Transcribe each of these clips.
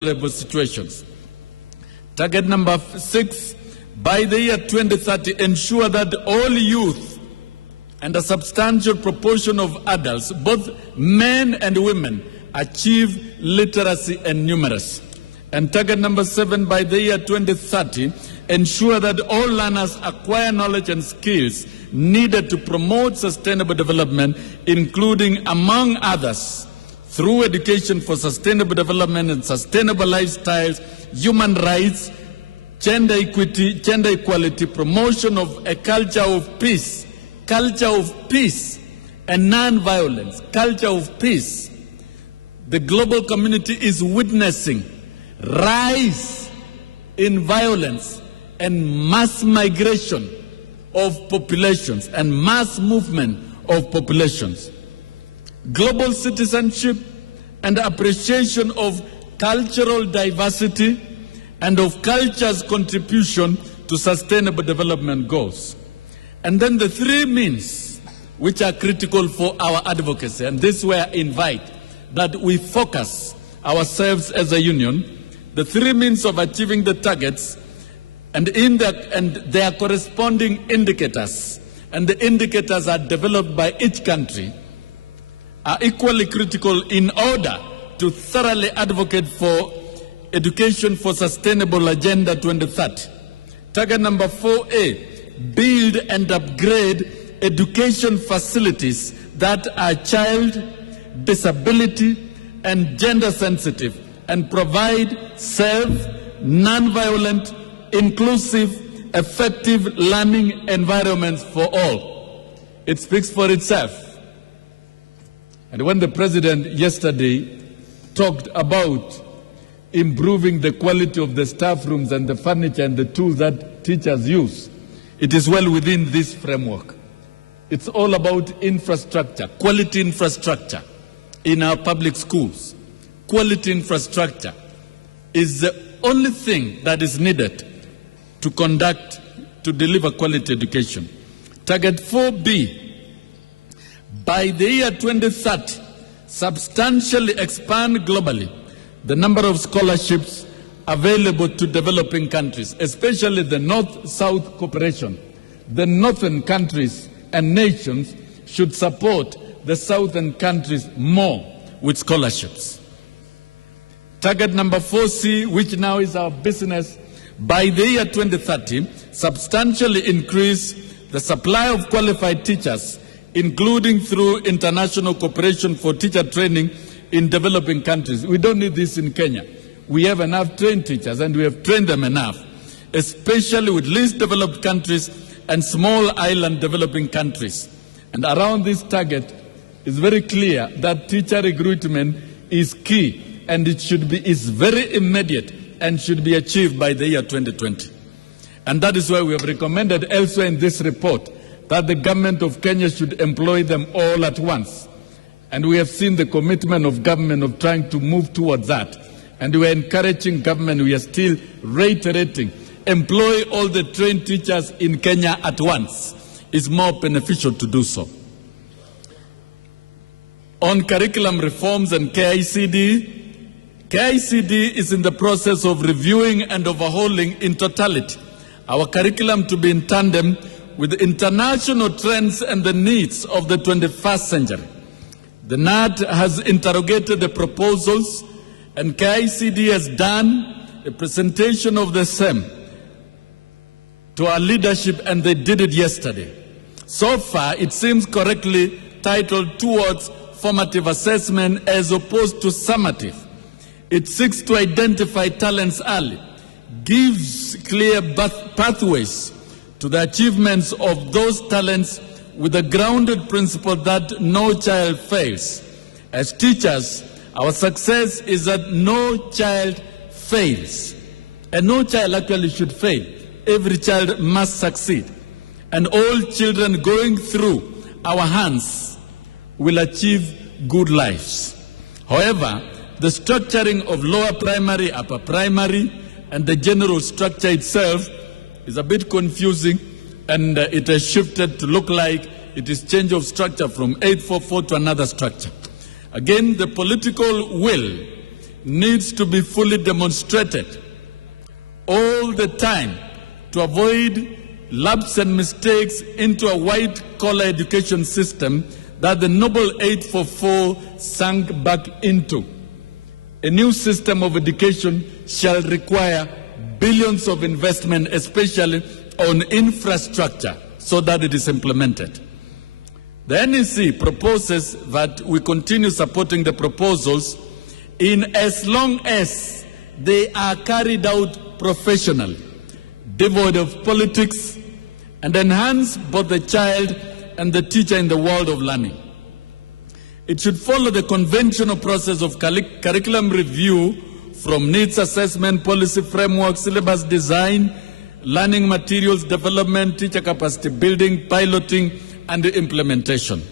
level situations. Target number 6, by the year 2030, ensure that all youth and a substantial proportion of adults, both men and women, achieve literacy and numeracy. And target number 7, by the year 2030, ensure that all learners acquire knowledge and skills needed to promote sustainable development, including, among others, through education for sustainable development and sustainable lifestyles, human rights, gender equity, gender equality, promotion of a culture of peace and non-violence, culture of peace. The global community is witnessing rise in violence and mass migration of populations and mass movement of populations. Global citizenship and appreciation of cultural diversity and of culture's contribution to sustainable development goals. And then the 3 means which are critical for our advocacy, and this where I invite that we focus ourselves as a union, the 3 means of achieving the targets and their corresponding indicators, and the indicators are developed by each country, are equally critical in order to thoroughly advocate for education for sustainable agenda 2030. Target number 4A, build and upgrade education facilities that are child, disability, and gender sensitive and provide safe, non-violent, inclusive, effective learning environments for all. It speaks for itself. And when the President yesterday talked about improving the quality of the staff rooms and the furniture and the tools that teachers use, it is well within this framework. It's all about infrastructure, quality infrastructure in our public schools. Quality infrastructure is the only thing that is needed to deliver quality education. Target 4B, by the year 2030, substantially expand globally the number of scholarships available to developing countries, especially the North-South cooperation. The northern countries and nations should support the southern countries more with scholarships. Target number 4C, which now is our business, by the year 2030, substantially increase the supply of qualified teachers, including through international cooperation for teacher training in developing countries. We don't need this in Kenya. We have enough trained teachers, and we have trained them enough, especially with least developed countries and small island developing countries. And around this target, it's very clear that teacher recruitment is key, and is very immediate and should be achieved by the year 2020. And that is why we have recommended elsewhere in this report that the government of Kenya should employ them all at once. And we have seen the commitment of government of trying to move towards that. And we are encouraging government, we are still reiterating, employ all the trained teachers in Kenya at once. It's more beneficial to do so. On curriculum reforms and KICD is in the process of reviewing and overhauling in totality our curriculum to be in tandem with international trends and the needs of the 21st century. The KNUT has interrogated the proposals, and KICD has done a presentation of the same to our leadership, and they did it yesterday. So far, it seems correctly titled Towards Formative Assessment as opposed to Summative. It seeks to identify talents early, gives clear pathways to the achievements of those talents with a grounded principle that no child fails. As teachers, our success is that no child fails. And no child actually should fail. Every child must succeed. And all children going through our hands will achieve good lives. However, the structuring of lower primary, upper primary, and the general structure itself is a bit confusing, and it has shifted to look like it is change of structure from 844 to another structure. Again, the political will needs to be fully demonstrated all the time to avoid lapses and mistakes into a white-collar education system that the Noble 844 sank back into. A new system of education shall require billions of investment, especially on infrastructure, so that it is implemented. The NEC proposes that we continue supporting the proposals in as long as they are carried out professionally, devoid of politics, and enhance both the child and the teacher in the world of learning. It should follow the conventional process of curriculum review from needs assessment, policy framework, syllabus design, learning materials development, teacher capacity building, piloting, and implementation.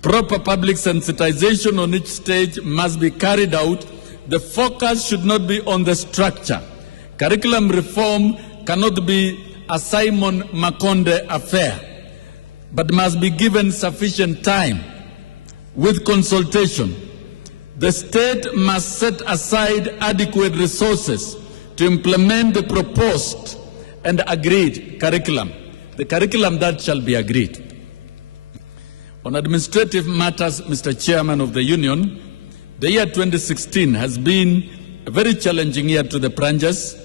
Proper public sensitization on each stage must be carried out. The focus should not be on the structure. Curriculum reform cannot be a Simon Makonde affair, but must be given sufficient time with consultation. The state must set aside adequate resources to implement the proposed and agreed curriculum, the curriculum that shall be agreed. On administrative matters, Mr. Chairman of the Union, the year 2016 has been a very challenging year to the branches.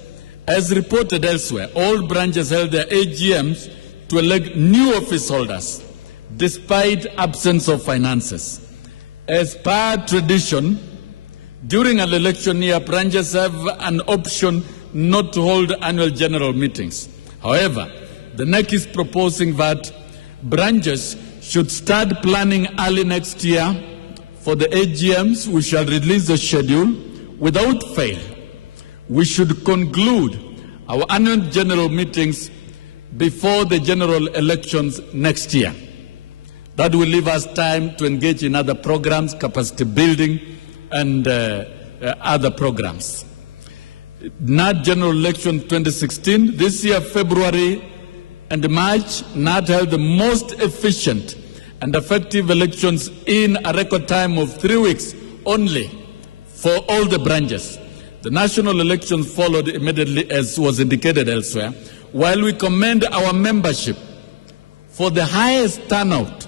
As reported elsewhere, all branches held their AGMs to elect new office holders, despite absence of finances. As per tradition, during an election year, branches have an option not to hold annual general meetings. However, the NEC is proposing that branches should start planning early next year for the AGMs. We shall release the schedule without fail. We should conclude our annual general meetings before the general elections next year. That will leave us time to engage in other programs, capacity building, and other programs. KNUT General Election 2016, this year, February and March, KNUT held the most efficient and effective elections in a record time of 3 weeks only for all the branches. The national elections followed immediately, as was indicated elsewhere. While we commend our membership for the highest turnout,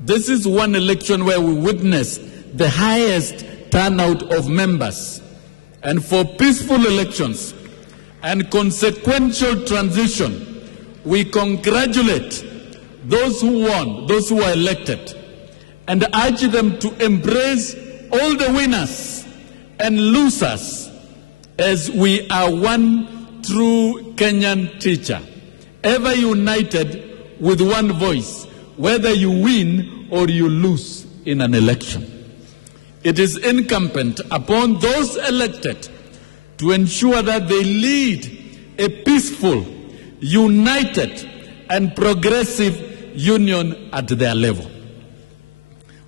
this is one election where we witnessed the highest turnout of members. And for peaceful elections and consequential transition, we congratulate those who won, those who were elected, and urge them to embrace all the winners and losers, as we are one true Kenyan teacher, ever united with one voice, whether you win or you lose in an election. It is incumbent upon those elected to ensure that they lead a peaceful, united, and progressive union at their level.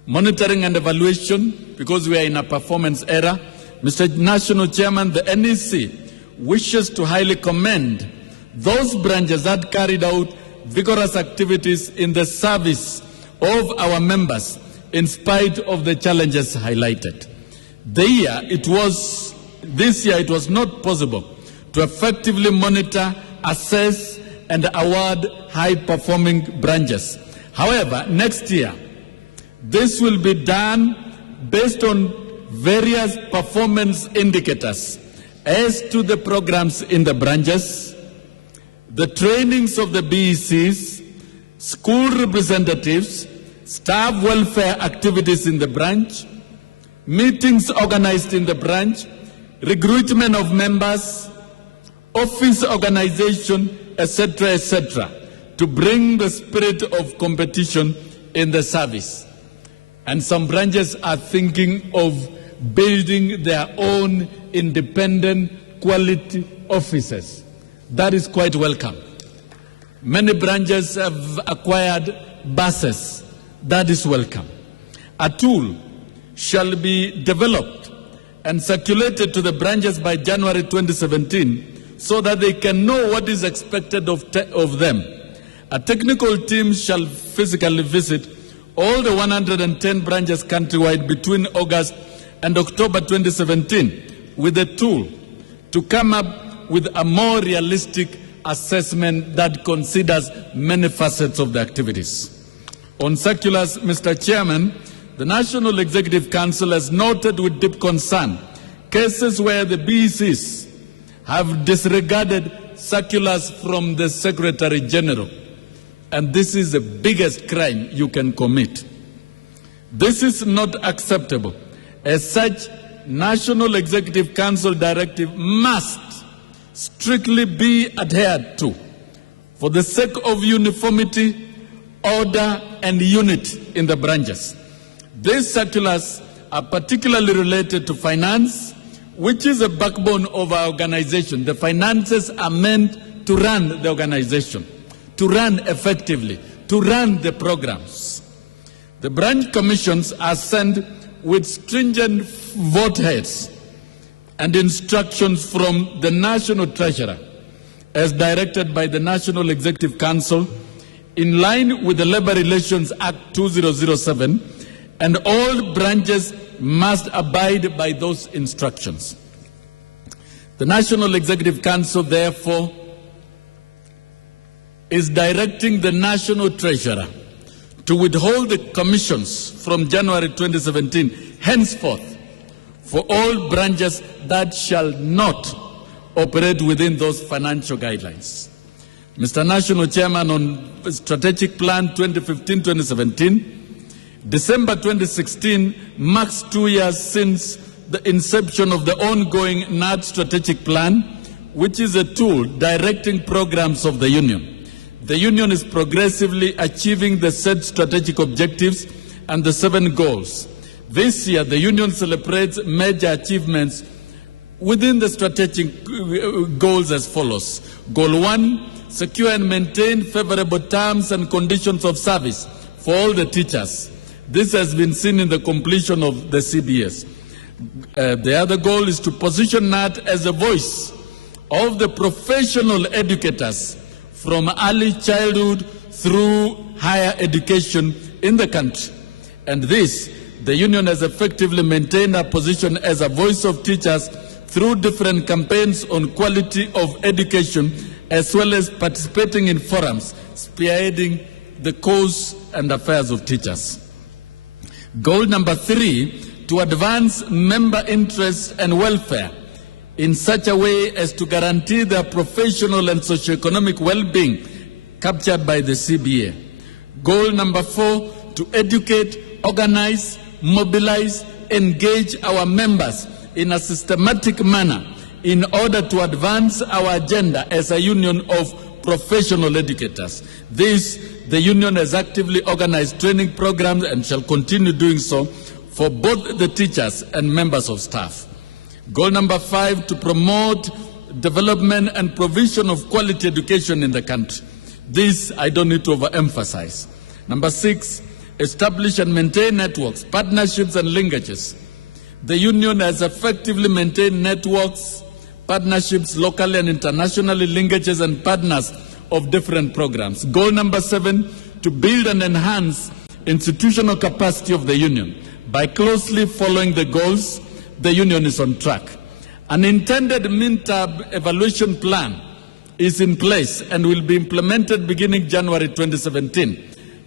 Monitoring and evaluation, because we are in a performance era, Mr. National Chairman, the NEC wishes to highly commend those branches that carried out vigorous activities in the service of our members in spite of the challenges highlighted. This year it was not possible to effectively monitor, assess, and award high-performing branches. However, next year, this will be done based on various performance indicators as to the programs in the branches, the trainings of the BECs, school representatives, staff welfare activities in the branch, meetings organized in the branch, recruitment of members, office organization, etc., to bring the spirit of competition in the service. And some branches are thinking of building their own independent quality offices. That is quite welcome. Many branches have acquired buses. That is welcome. A tool shall be developed and circulated to the branches by January 2017 so that they can know what is expected of them. A technical team shall physically visit all the 110 branches countrywide between August and October 2017 with a tool to come up with a more realistic assessment that considers many facets of the activities. On circulars, Mr. Chairman, the National Executive Council has noted with deep concern cases where the BECs have disregarded circulars from the Secretary General, and this is the biggest crime you can commit. This is not acceptable. As such, National Executive Council directive must strictly be adhered to for the sake of uniformity, order, and unity in the branches. These circulars are particularly related to finance, which is a backbone of our organization. The finances are meant to run the organization, to run effectively, to run the programs. The branch commissions are sent with stringent vote heads and instructions from the National Treasurer, as directed by the National Executive Council, in line with the Labor Relations Act 2007, and all branches must abide by those instructions. The National Executive Council, therefore, is directing the National Treasurer to withhold the commissions from January 2017 henceforth for all branches that shall not operate within those financial guidelines. Mr. National Chairman, on Strategic Plan 2015-2017, December 2016 marks 2 years since the inception of the ongoing KNUT Strategic Plan, which is a tool directing programs of the Union. The Union is progressively achieving the set strategic objectives and the 7 goals. This year, the Union celebrates major achievements within the strategic goals as follows. Goal 1, secure and maintain favorable terms and conditions of service for all the teachers. This has been seen in the completion of the CBS. The other goal is to position KNUT as a voice of the professional educators from early childhood through higher education in the country. And this, the Union has effectively maintained our position as a voice of teachers through different campaigns on quality of education, as well as participating in forums spearheading the cause and affairs of teachers. Goal number 3, to advance member interests and welfare in such a way as to guarantee their professional and socioeconomic well-being captured by the CBA. Goal number 4, to educate, organize, mobilize, engage our members in a systematic manner in order to advance our agenda as a union of professional educators. This, the Union has actively organized training programs and shall continue doing so for both the teachers and members of staff. Goal number 5, to promote development and provision of quality education in the country. This I don't need to overemphasize. Number 6, establish and maintain networks, partnerships and linkages. The Union has effectively maintained networks, partnerships locally and internationally, linkages and partners of different programs. Goal number 7, to build and enhance institutional capacity of the Union. By closely following the goals, the Union is on track. An intended midterm evaluation plan is in place and will be implemented beginning January 2017.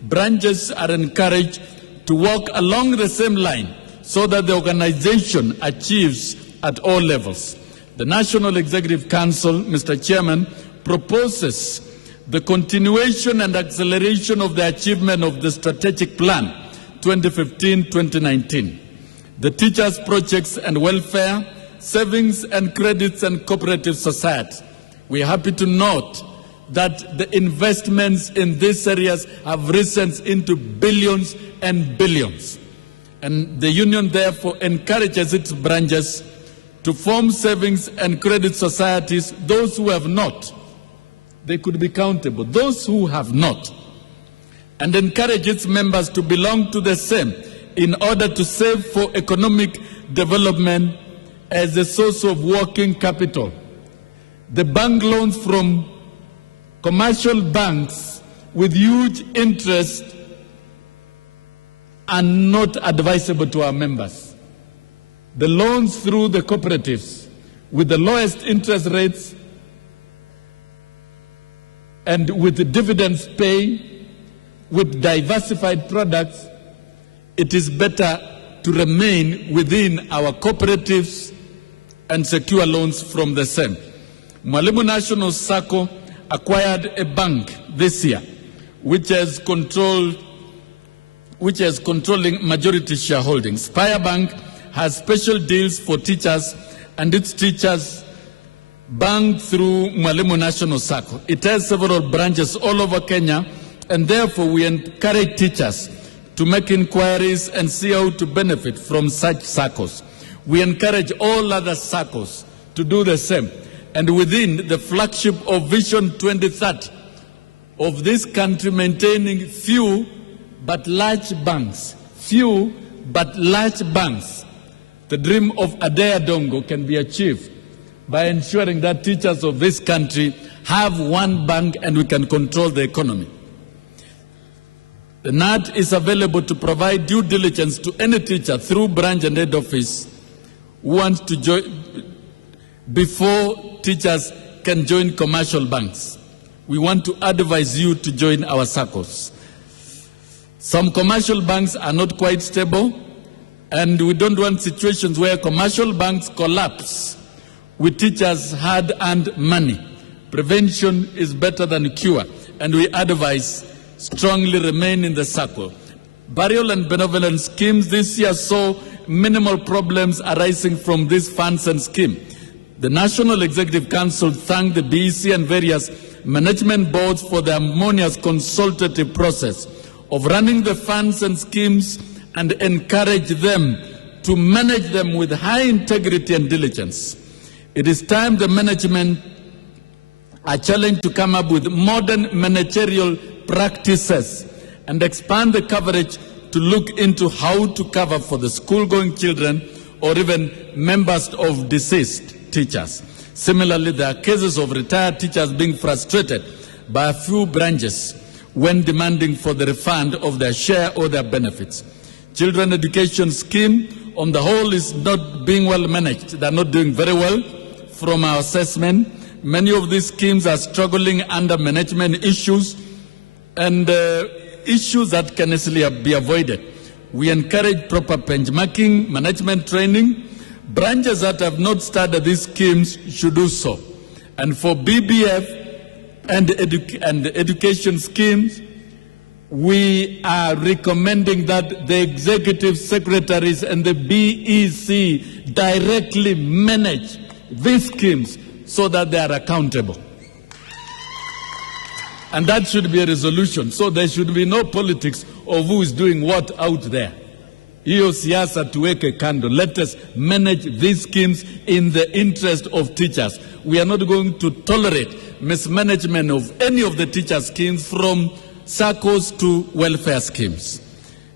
Branches are encouraged to walk along the same line so that the organization achieves at all levels. The National Executive Council, Mr. Chairman, proposes the continuation and acceleration of the achievement of the Strategic Plan 2015-2019. The teachers' projects and welfare, savings and credits and cooperative society. We are happy to note that the investments in these areas have risen into billions and billions. And the Union therefore encourages its branches to form savings and credit societies. Those who have not, they could be countable. Those who have not, and encourage its members to belong to the same in order to save for economic development as a source of working capital. The bank loans from commercial banks with huge interest are not advisable to our members. the loans through the cooperatives with the lowest interest rates and with the dividends pay, with diversified products, it is better to remain within our cooperatives and secure loans from the same. Mwalimu National Sacco acquired a bank this year, which has controlling majority shareholding. Spire Bank has special deals for teachers and its teachers banked through Mwalimu National Sacco. It has several branches all over Kenya, and therefore we encourage teachers to make inquiries and see how to benefit from such SACCOs. We encourage all other SACCOs to do the same. And within the flagship of Vision 2030 of this country, maintaining few but large banks, few but large banks, the dream of Adea Dongo can be achieved by ensuring that teachers of this country have one bank and we can control the economy. The KNUT is available to provide due diligence to any teacher through branch and head office who wants to join before teachers can join commercial banks. We want to advise you to join our SACCOs. Some commercial banks are not quite stable, and we don't want situations where commercial banks collapse with teachers' hard-earned money. Prevention is better than cure, and we advise strongly remain in the SACCO. Burial and benevolence schemes this year saw minimal problems arising from these funds and scheme. The National Executive Council thanked the BEC and various management boards for the harmonious consultative process of running the funds and schemes and encourage them to manage them with high integrity and diligence. It is time the management are challenged to come up with modern managerial practices and expand the coverage to look into how to cover for the school-going children or even members of deceased teachers. Similarly, there are cases of retired teachers being frustrated by a few branches when demanding for the refund of their share or their benefits. Children education scheme on the whole is not being well managed. They are not doing very well from our assessment. Many of these schemes are struggling under management issues and issues that can easily be avoided. We encourage proper benchmarking, management training. Branches that have not started these schemes should do so. And for BBF and education schemes, we are recommending that the executive secretaries and the BEC directly manage these schemes so that they are accountable. And that should be a resolution. So there should be no politics of who is doing what out there. Hiyo siasa tuweke kando. Let us manage these schemes in the interest of teachers. We are not going to tolerate mismanagement of any of the teacher schemes, from SACCOs to welfare schemes.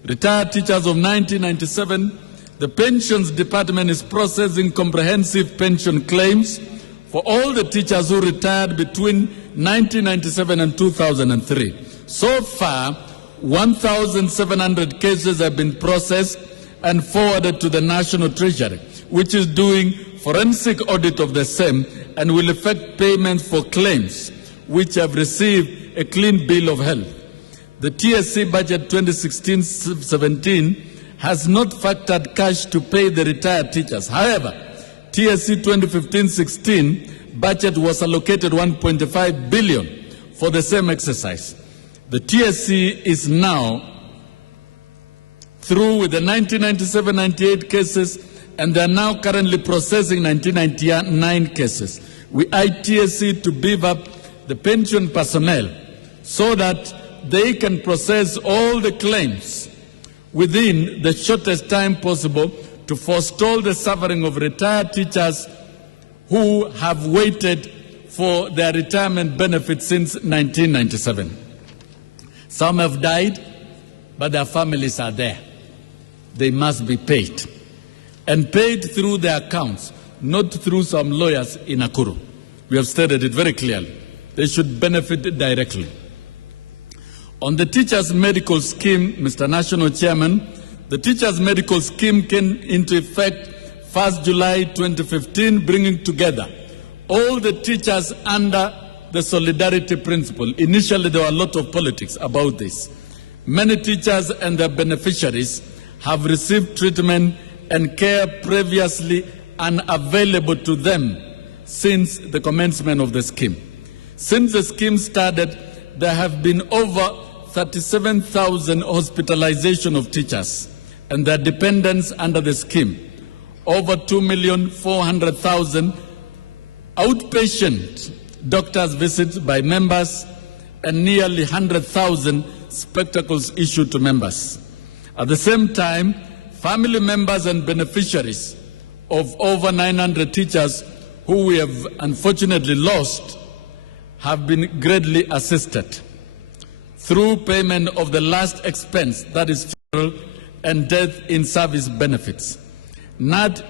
Retired teachers of 1997, the Pensions Department is processing comprehensive pension claims for all the teachers who retired between 1997 and 2003. So far, 1,700 cases have been processed and forwarded to the National Treasury, which is doing forensic audit of the same and will effect payments for claims which have received a clean bill of health. The TSC budget 2016-17 has not factored cash to pay the retired teachers. However, TSC 2015-16 budget was allocated 1.5 billion for the same exercise. The TSC is now through with the 1997-98 cases, and they are now currently processing 1999 cases. We urge TSC to beef up the pension personnel so that they can process all the claims within the shortest time possible to forestall the suffering of retired teachers who have waited for their retirement benefits since 1997. Some have died, but their families are there. They must be paid, and paid through their accounts, not through some lawyers in Nakuru. We have stated it very clearly. They should benefit directly. On the Teachers' Medical Scheme, Mr. National Chairman, the Teachers' Medical Scheme came into effect 1st July 2015, bringing together all the teachers under the solidarity principle. Initially, there were a lot of politics about this. Many teachers and their beneficiaries have received treatment and care previously unavailable to them since the commencement of the scheme. Since the scheme started, there have been over 37,000 hospitalization of teachers and their dependents under the scheme, over 2,400,000 outpatient doctors' visits by members, and nearly 100,000 spectacles issued to members. At the same time, family members and beneficiaries of over 900 teachers who we have unfortunately lost have been greatly assisted through payment of the last expense, that is funeral and death in service benefits. KNUT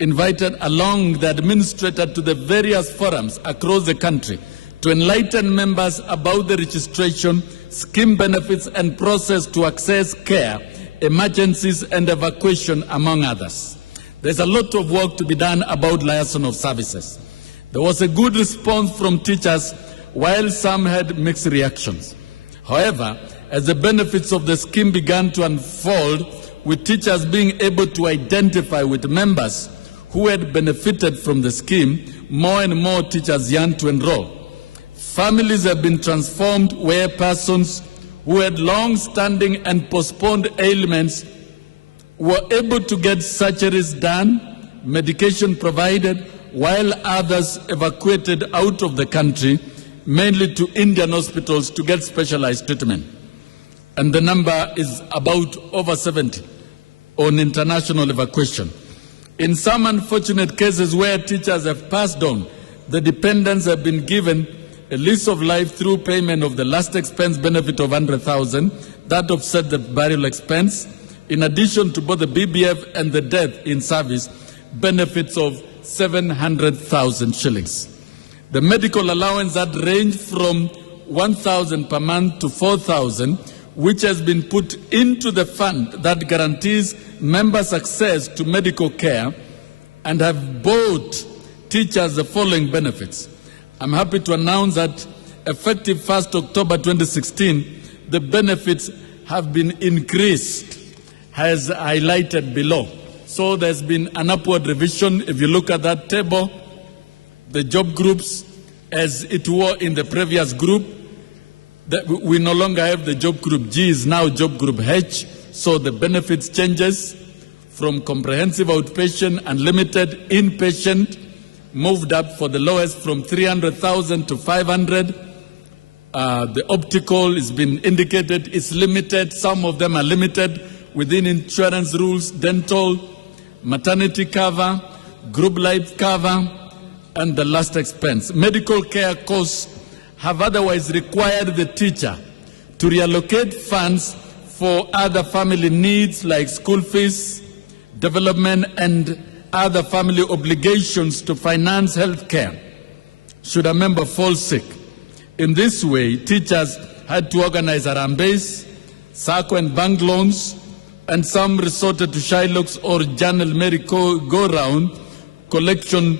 invited along the administrator to the various forums across the country to enlighten members about the registration, scheme benefits, and process to access care, emergencies, and evacuation, among others. There's a lot of work to be done about liaison of services. There was a good response from teachers, while some had mixed reactions. However, as the benefits of the scheme began to unfold, with teachers being able to identify with members who had benefited from the scheme, more and more teachers yearned to enroll. Families have been transformed where persons who had long-standing and postponed ailments were able to get surgeries done, medication provided, while others evacuated out of the country, mainly to Indian hospitals to get specialized treatment. And the number is about over 70 on international evacuation. In some unfortunate cases where teachers have passed on, the dependents have been given a lease of life through payment of the last expense benefit of 100,000, that offset the burial expense, in addition to both the BBF and the death in service benefits of 700,000 shillings. The medical allowance that range from 1,000 per month to 4,000, which has been put into the fund that guarantees members access to medical care, and have bought teachers the following benefits. I'm happy to announce that effective 1st October 2016, the benefits have been increased, as highlighted below. So there's been an upward revision. If you look at that table, the job groups, as it were in the previous group, that we no longer have the job group G, is now job group H. So the benefits changes from comprehensive outpatient, unlimited, inpatient, moved up for the lowest from 300,000 to 500. The optical has been indicated, it's limited. Some of them are limited within insurance rules, dental, maternity cover, group life cover, and the last expense. Medical care costs have otherwise required the teacher to reallocate funds for other family needs like school fees, development, and other family obligations to finance health care should a member fall sick. In this way, teachers had to organize Arambes, SACCO and bank loans, and some resorted to Shylocks or Janel Merry go-round collection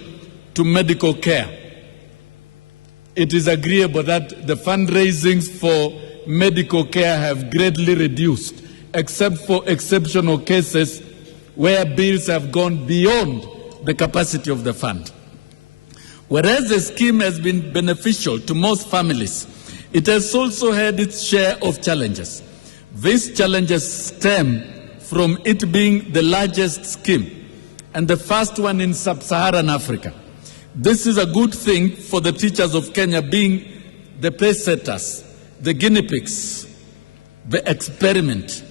to medical care. It is agreeable that the fundraisings for medical care have greatly reduced, except for exceptional cases where bills have gone beyond the capacity of the fund. Whereas the scheme has been beneficial to most families, it has also had its share of challenges. These challenges stem from it being the largest scheme and the first one in sub-Saharan Africa. This is a good thing for the teachers of Kenya, being the pace setters, the guinea pigs, the experiment,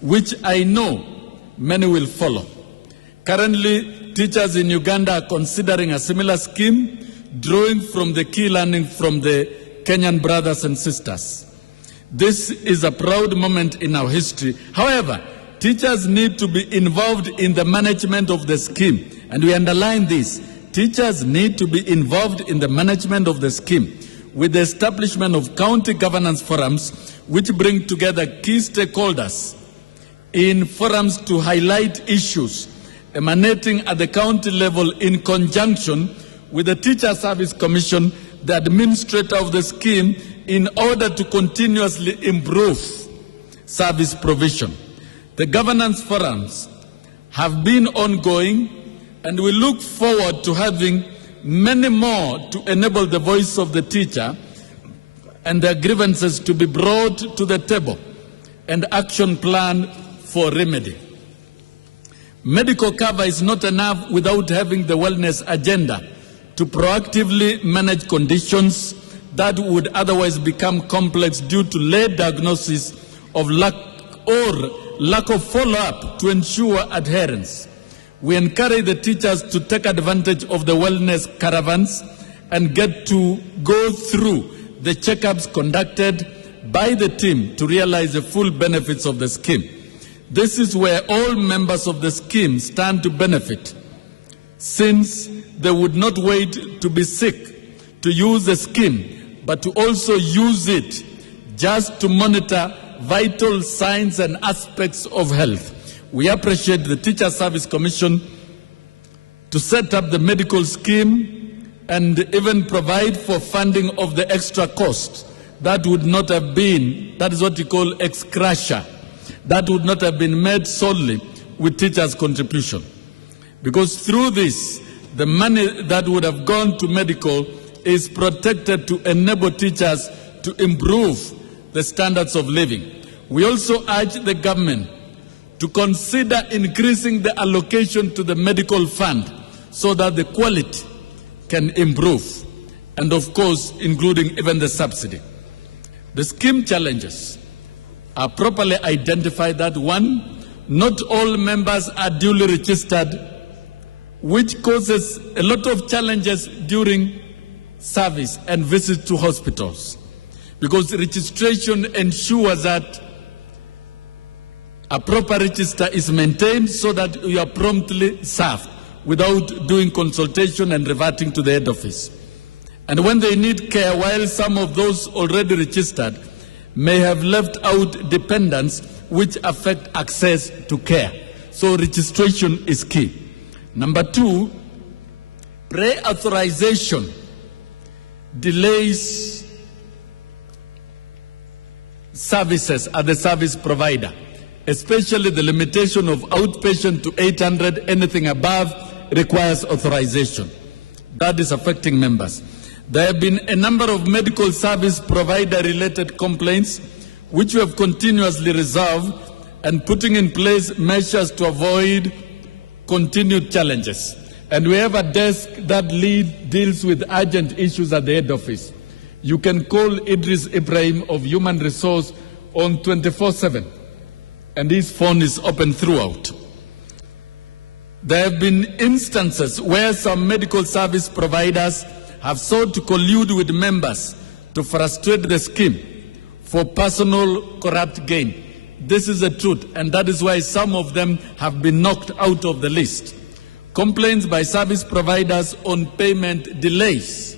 which I know many will follow. Currently, teachers in Uganda are considering a similar scheme, drawing from the key learning from the Kenyan brothers and sisters. This is a proud moment in our history. However, teachers need to be involved in the management of the scheme, and we underline this. Teachers need to be involved in the management of the scheme with the establishment of county governance forums, which bring together key stakeholders in forums to highlight issues emanating at the county level in conjunction with the Teacher Service Commission, the administrator of the scheme, in order to continuously improve service provision. The governance forums have been ongoing, and we look forward to having many more to enable the voice of the teacher and their grievances to be brought to the table and action plan for remedy. Medical cover is not enough without having the wellness agenda to proactively manage conditions that would otherwise become complex due to late diagnosis of lack of follow-up to ensure adherence. We encourage the teachers to take advantage of the wellness caravans and get to go through the checkups conducted by the team to realize the full benefits of the scheme. This is where all members of the scheme stand to benefit, since they would not wait to be sick to use the scheme, but to also use it just to monitor vital signs and aspects of health. We appreciate the Teacher Service Commission to set up the medical scheme and even provide for funding of the extra cost that would not have been, that is what we call ex gratia, that would not have been made solely with teachers' contribution. Because through this, the money that would have gone to medical is protected to enable teachers to improve the standards of living. We also urge the government to consider increasing the allocation to the medical fund so that the quality can improve, and of course, including even the subsidy. The scheme challenges are properly identified that, one, not all members are duly registered, which causes a lot of challenges during service and visits to hospitals, because registration ensures that a proper register is maintained so that you are promptly served without doing consultation and reverting to the head office. And when they need care, while some of those already registered may have left out dependents which affect access to care. So registration is key. Number two, pre-authorization delays services at the service provider, especially the limitation of outpatient to 800, anything above requires authorization. That is affecting members. There have been a number of medical service provider-related complaints which we have continuously resolved and putting in place measures to avoid continued challenges. And we have a desk that deals with urgent issues at the head office. You can call Idris Ibrahim of Human Resource on 24/7, and his phone is open throughout. There have been instances where some medical service providers have sought to collude with members to frustrate the scheme for personal corrupt gain. This is the truth, and that is why some of them have been knocked out of the list. Complaints by service providers on payment delays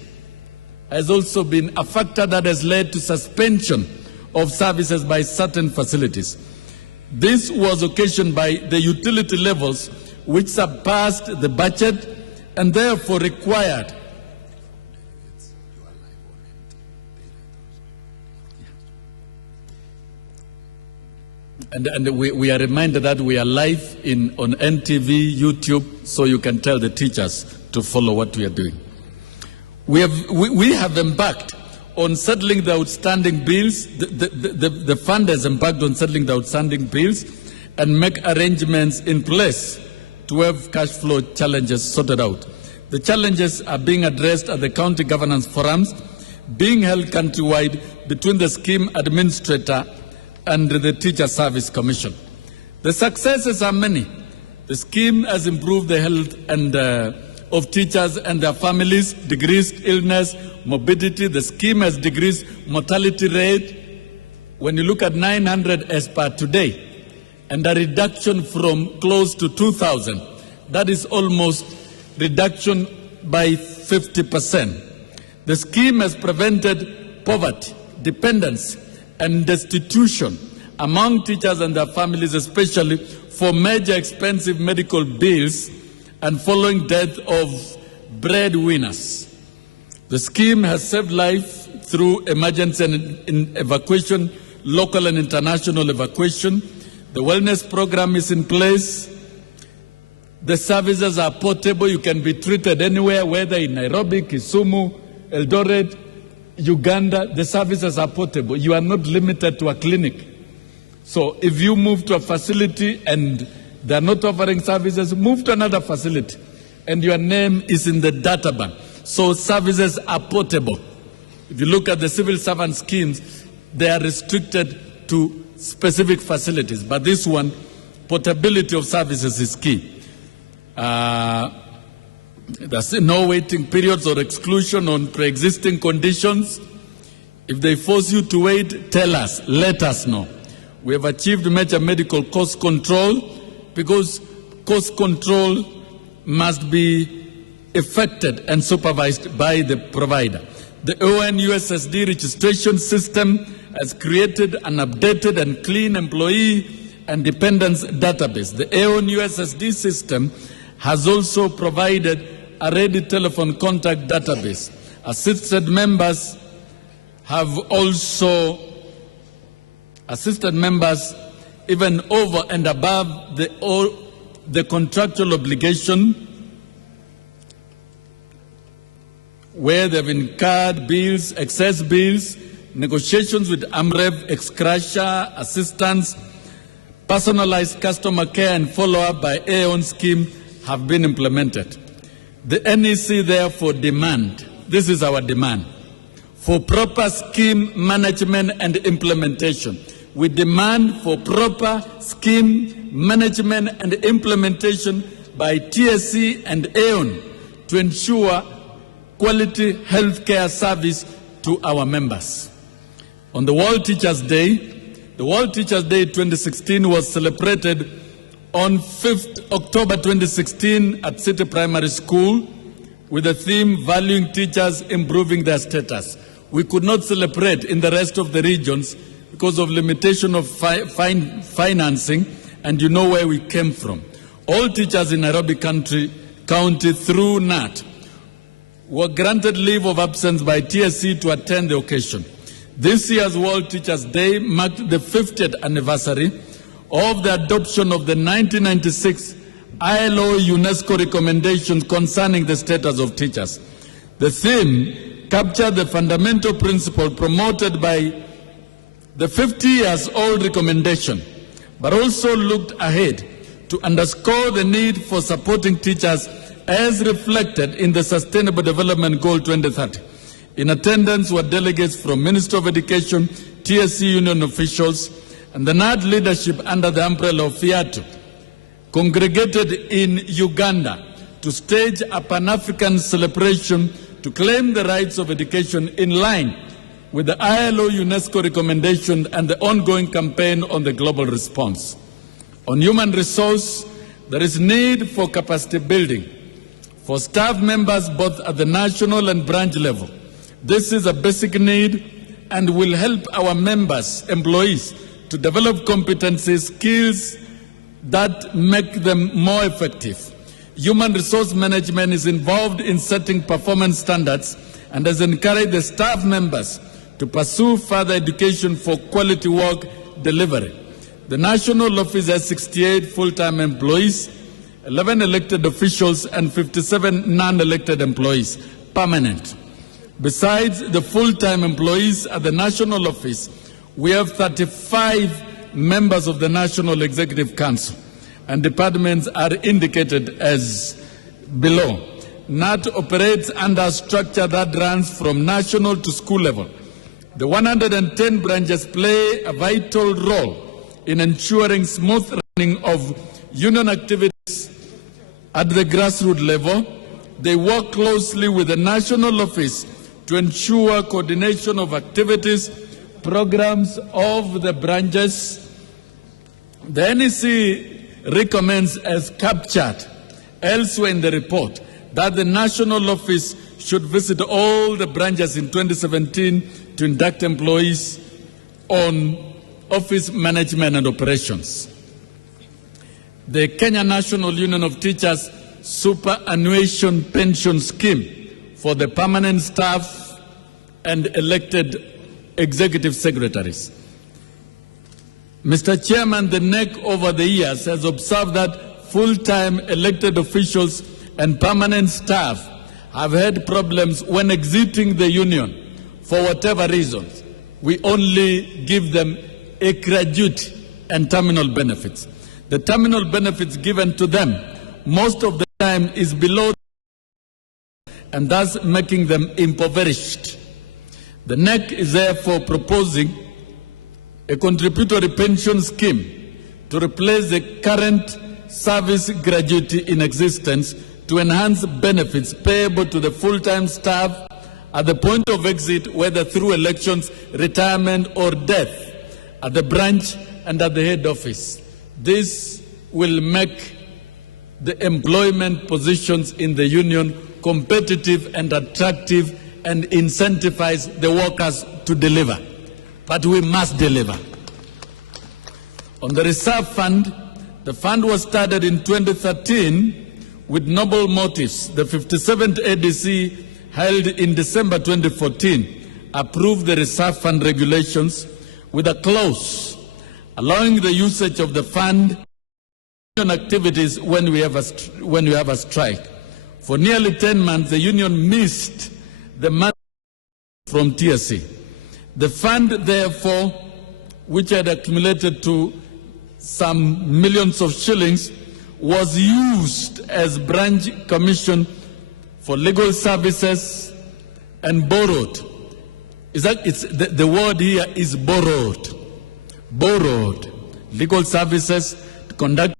has also been a factor that has led to suspension of services by certain facilities. This was occasioned by the utility levels which surpassed the budget and therefore required And we are reminded that we are live on NTV, YouTube, so you can tell the teachers to follow what we are doing. We have embarked on settling the outstanding bills. The fund has embarked on settling the outstanding bills and make arrangements in place to have cash flow challenges sorted out. The challenges are being addressed at the county governance forums being held countrywide between the scheme administrator and the Teacher Service Commission. The successes are many. The scheme has improved the health of teachers and their families, decreased illness, morbidity. The scheme has decreased mortality rate. When you look at 900 as per today, and a reduction from close to 2,000, that is almost reduction by 50%. The scheme has prevented poverty, dependence, and destitution among teachers and their families, especially for major expensive medical bills and following death of breadwinners. The scheme has saved life through emergency and evacuation, local and international evacuation. The wellness program is in place. The services are portable. You can be treated anywhere, whether in Nairobi, Kisumu, Eldoret, Uganda. The services are portable. You are not limited to a clinic. So if you move to a facility and they are not offering services, move to another facility and your name is in the data bank. So services are portable. If you look at the civil servant schemes, they are restricted to specific facilities. But this one, portability of services is key. There's no waiting periods or exclusion on pre-existing conditions. If they force you to wait, tell us, let us know. We have achieved major medical cost control because cost control must be effected and supervised by the provider. The ONUSSD registration system has created an updated and clean employee and dependence database. The ONUSSD system has also provided a ready telephone contact database. Assisted members have also even over and above the contractual obligation where they've incurred bills, excess bills, negotiations with AMREV, ex-gratia, assistance, personalized customer care and follow-up by Aeon scheme have been implemented. The NEC therefore demand, this is our demand, for proper scheme management and implementation. We demand for proper scheme management and implementation by TSC and Aeon to ensure quality healthcare service to our members. On the World Teachers' Day, the World Teachers' Day 2016 was celebrated on 5th October 2016 at City Primary School with the theme Valuing Teachers, Improving Their Status. We could not celebrate in the rest of the regions because of limitation of financing, and you know where we came from. All teachers in Nairobi County through KNUT were granted leave of absence by TSC to attend the occasion. This year's World Teachers' Day marked the 50th anniversary of the adoption of the 1996 ILO UNESCO recommendations concerning the status of teachers. The theme captured the fundamental principle promoted by the 50-year-old recommendation, but also looked ahead to underscore the need for supporting teachers as reflected in the Sustainable Development Goal 2030. In attendance were delegates from Ministry of Education, TSC union officials, and the KNUT leadership under the umbrella of FIATU, congregated in Uganda to stage a Pan-African celebration to claim the rights of education in line with the ILO UNESCO recommendation and the ongoing campaign on the global response. On human resource, there is need for capacity building for staff members both at the national and branch level. This is a basic need and will help our members, employees, to develop competencies, skills that make them more effective. Human resource management is involved in setting performance standards and has encouraged the staff members to pursue further education for quality work delivery. The national office has 68 full-time employees, 11 elected officials, and 57 non-elected employees, permanent. Besides the full-time employees at the national office, we have 35 members of the National Executive Council, and departments are indicated as below. KNUT operates under a structure that runs from national to school level. The 110 branches play a vital role in ensuring smooth running of union activities at the grassroots level. They work closely with the national office to ensure coordination of activities, programs of the branches. The NEC recommends, as captured elsewhere in the report, that the national office should visit all the branches in 2017 to induct employees on office management and operations. The Kenya National Union of Teachers Superannuation Pension Scheme for the permanent staff and elected executive secretaries. Mr. Chairman, the NEC over the years has observed that full-time elected officials and permanent staff have had problems when exiting the union for whatever reasons. We only give them a gratuity and terminal benefits. The terminal benefits given to them most of the time is below and thus making them impoverished. The NEC is therefore proposing a contributory pension scheme to replace the current service gratuity in existence to enhance benefits payable to the full-time staff at the point of exit, whether through elections, retirement, or death, at the branch and at the head office. This will make the employment positions in the union competitive and attractive and incentivize the workers to deliver. But we must deliver. On the reserve fund, the fund was started in 2013 with noble motives. The 57th ADC held in December 2014 approved the reserve fund regulations with a clause allowing the usage of the fund in activities when we have a strike. For nearly 10 months, the union missed the money from TSC. The fund, therefore, which had accumulated to some millions of shillings, was used as branch commission for legal services and borrowed. The word here is borrowed. Borrowed legal services to conduct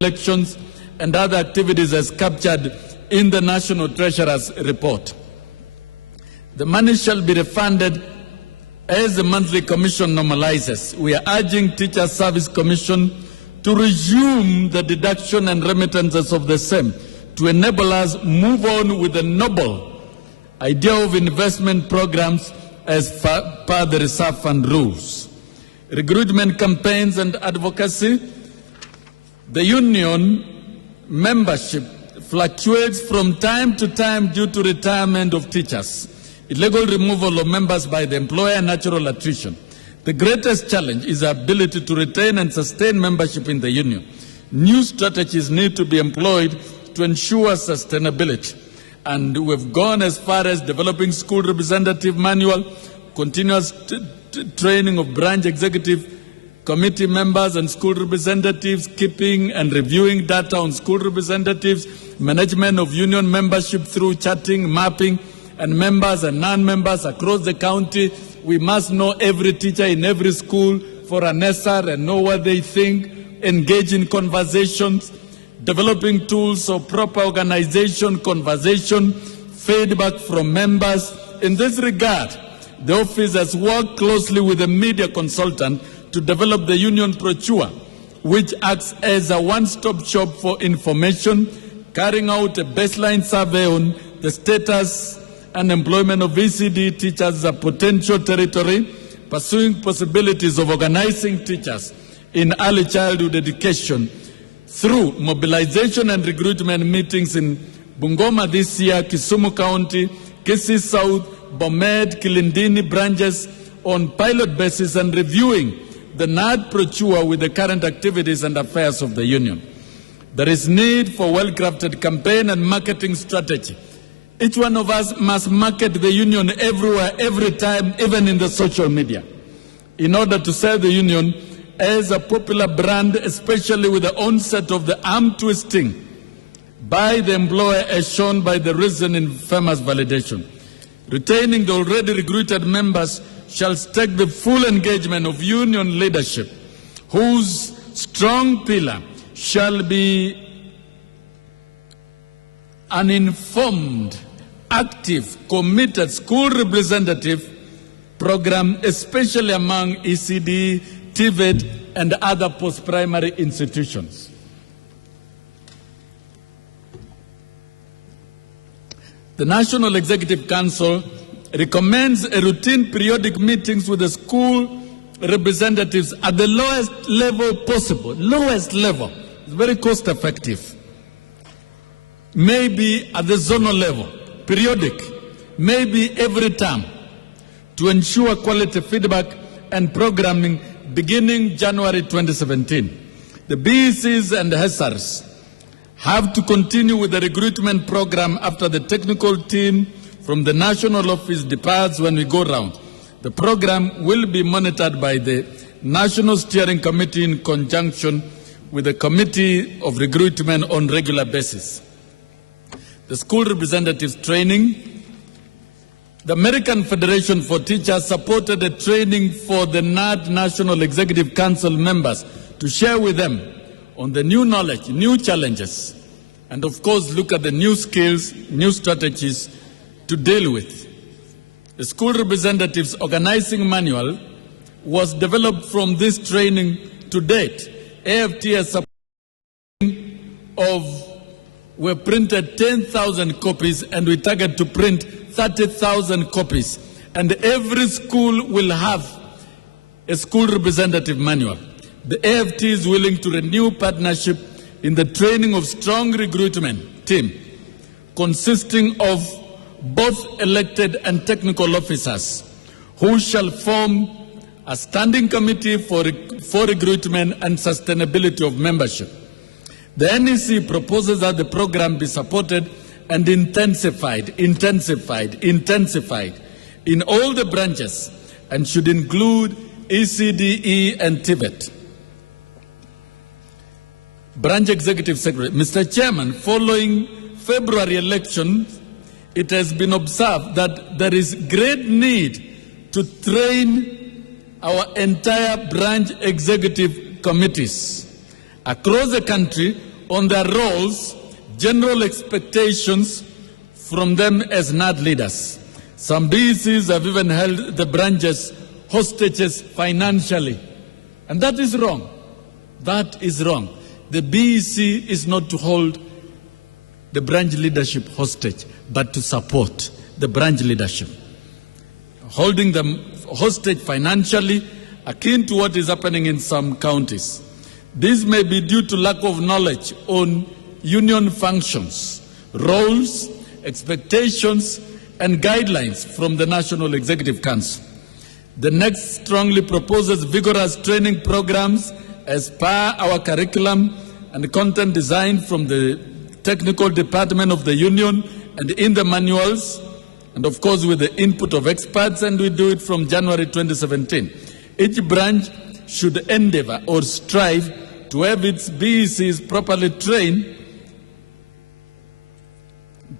elections and other activities as captured in the National Treasurer's report. The money shall be refunded as the monthly commission normalizes. We are urging Teacher Service Commission to resume the deduction and remittances of the same to enable us move on with the noble idea of investment programs as per the reserve fund rules. Recruitment campaigns and advocacy. The union membership fluctuates from time to time due to retirement of teachers, illegal removal of members by the employer, and natural attrition. The greatest challenge is the ability to retain and sustain membership in the union. New strategies need to be employed to ensure sustainability. And we've gone as far as developing school representative manual, continuous training of branch executive committee members and school representatives, keeping and reviewing data on school representatives, management of union membership through charting, mapping, and members and non-members across the county. We must know every teacher in every school for an SR and know what they think, engage in conversations, developing tools of proper organization, conversation, feedback from members. In this regard, the office has worked closely with a media consultant to develop the union brochure, which acts as a one-stop shop for information, carrying out a baseline survey on the status and employment of ECD teachers as a potential territory, pursuing possibilities of organizing teachers in early childhood education through mobilization and recruitment meetings in Bungoma this year, Kisumu County, Kisii South, Bomet, Kilindini branches on pilot basis, and reviewing the KNUT brochure with the current activities and affairs of the union. There is need for well-crafted campaign and marketing strategy. Each one of us must market the union everywhere, every time, even in the social media, in order to sell the union as a popular brand, especially with the onset of the arm twisting by the employer as shown by the recent infamous validation. Retaining the already recruited members shall stake the full engagement of union leadership, whose strong pillar shall be an informed, active, committed school representative program, especially among ECD, TVET, and other post-primary institutions. The National Executive Council recommends a routine periodic meetings with the school representatives at the lowest level possible, lowest level. It's very cost effective. Maybe at the zonal level, periodic, maybe every term, to ensure quality feedback and programming beginning January 2017. The BECs and HESARs have to continue with the recruitment program after the technical team from the national office departs when we go round. The program will be monitored by the National Steering Committee in conjunction with the Committee of Recruitment on regular basis. The school representatives training. The American Federation for Teachers supported a training for the KNUT National Executive Council members to share with them on the new knowledge, new challenges, and of course look at the new skills, new strategies to deal with. The school representatives organizing manual was developed from this training to date. AFT has we printed 10,000 copies and we target to print 30,000 copies. And every school will have a school representative manual. The AFT is willing to renew partnership in the training of strong recruitment team consisting of both elected and technical officers who shall form a standing committee for recruitment and sustainability of membership. The NEC proposes that the program be supported and intensified in all the branches and should include ECDE and Tibet. Branch Executive Secretary. Mr. Chairman, following February elections, it has been observed that there is great need to train our entire branch executive committees across the country on their roles, general expectations from them as KNUT leaders. Some BECs have even held the branches hostages financially. And that is wrong. That is wrong. The BEC is not to hold the branch leadership hostage, but to support the branch leadership. Holding them hostage financially, akin to what is happening in some counties. This may be due to lack of knowledge on union functions, roles, expectations, and guidelines from the National Executive Council. The next strongly proposes vigorous training programs as per our curriculum and content design from the technical department of the union and in the manuals, and of course with the input of experts, and we do it from January 2017. Each branch should endeavor or strive to have its BECs properly trained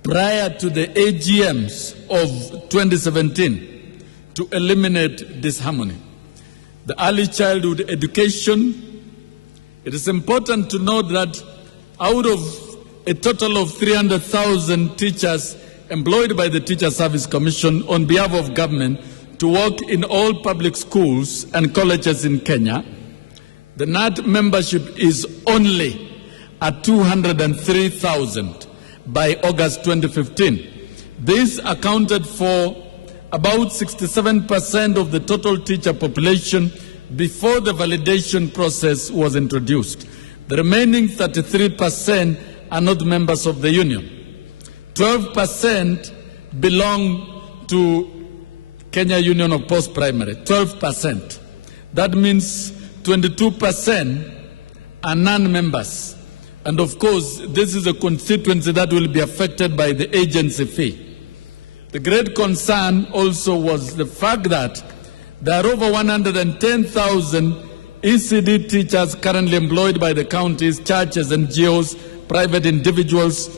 prior to the AGMs of 2017 to eliminate disharmony. The early childhood education, it is important to note that out of a total of 300,000 teachers employed by the Teacher Service Commission on behalf of government to work in all public schools and colleges in Kenya, the KNUT membership is only at 203,000 by August 2015. This accounted for about 67% of the total teacher population before the validation process was introduced. The remaining 33% are not members of the union. 12% belong to Kenya Union of Post-Primary, 12%. That means 22% are non-members. And of course, this is a constituency that will be affected by the agency fee. The great concern also was the fact that there are over 110,000 ECD teachers currently employed by the counties, churches, NGOs, private individuals,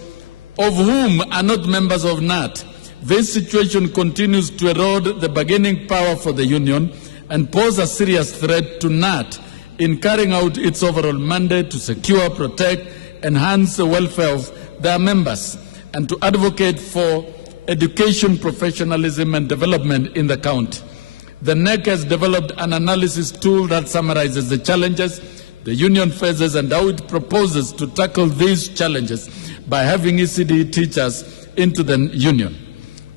of whom are not members of KNUT. This situation continues to erode the bargaining power for the union and pose a serious threat to KNUT in carrying out its overall mandate to secure, protect, enhance the welfare of their members and to advocate for education, professionalism, and development in the county. The NEC has developed an analysis tool that summarizes the challenges the union faces and how it proposes to tackle these challenges by having ECD teachers into the union.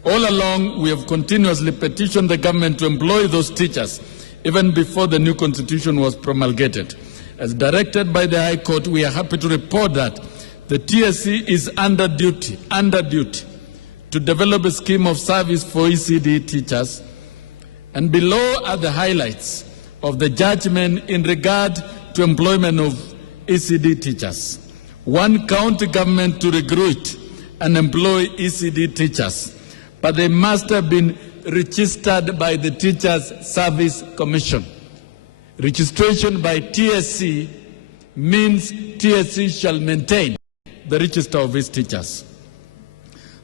All along, we have continuously petitioned the government to employ those teachers even before the new constitution was promulgated. As directed by the High Court, we are happy to report that the TSC is under duty to develop a scheme of service for ECD teachers. And below are the highlights of the judgment in regard to employment of ECD teachers. 1, county government to recruit and employ ECD teachers, but they must have been registered by the Teachers Service Commission. Registration by TSC means TSC shall maintain the register of its teachers.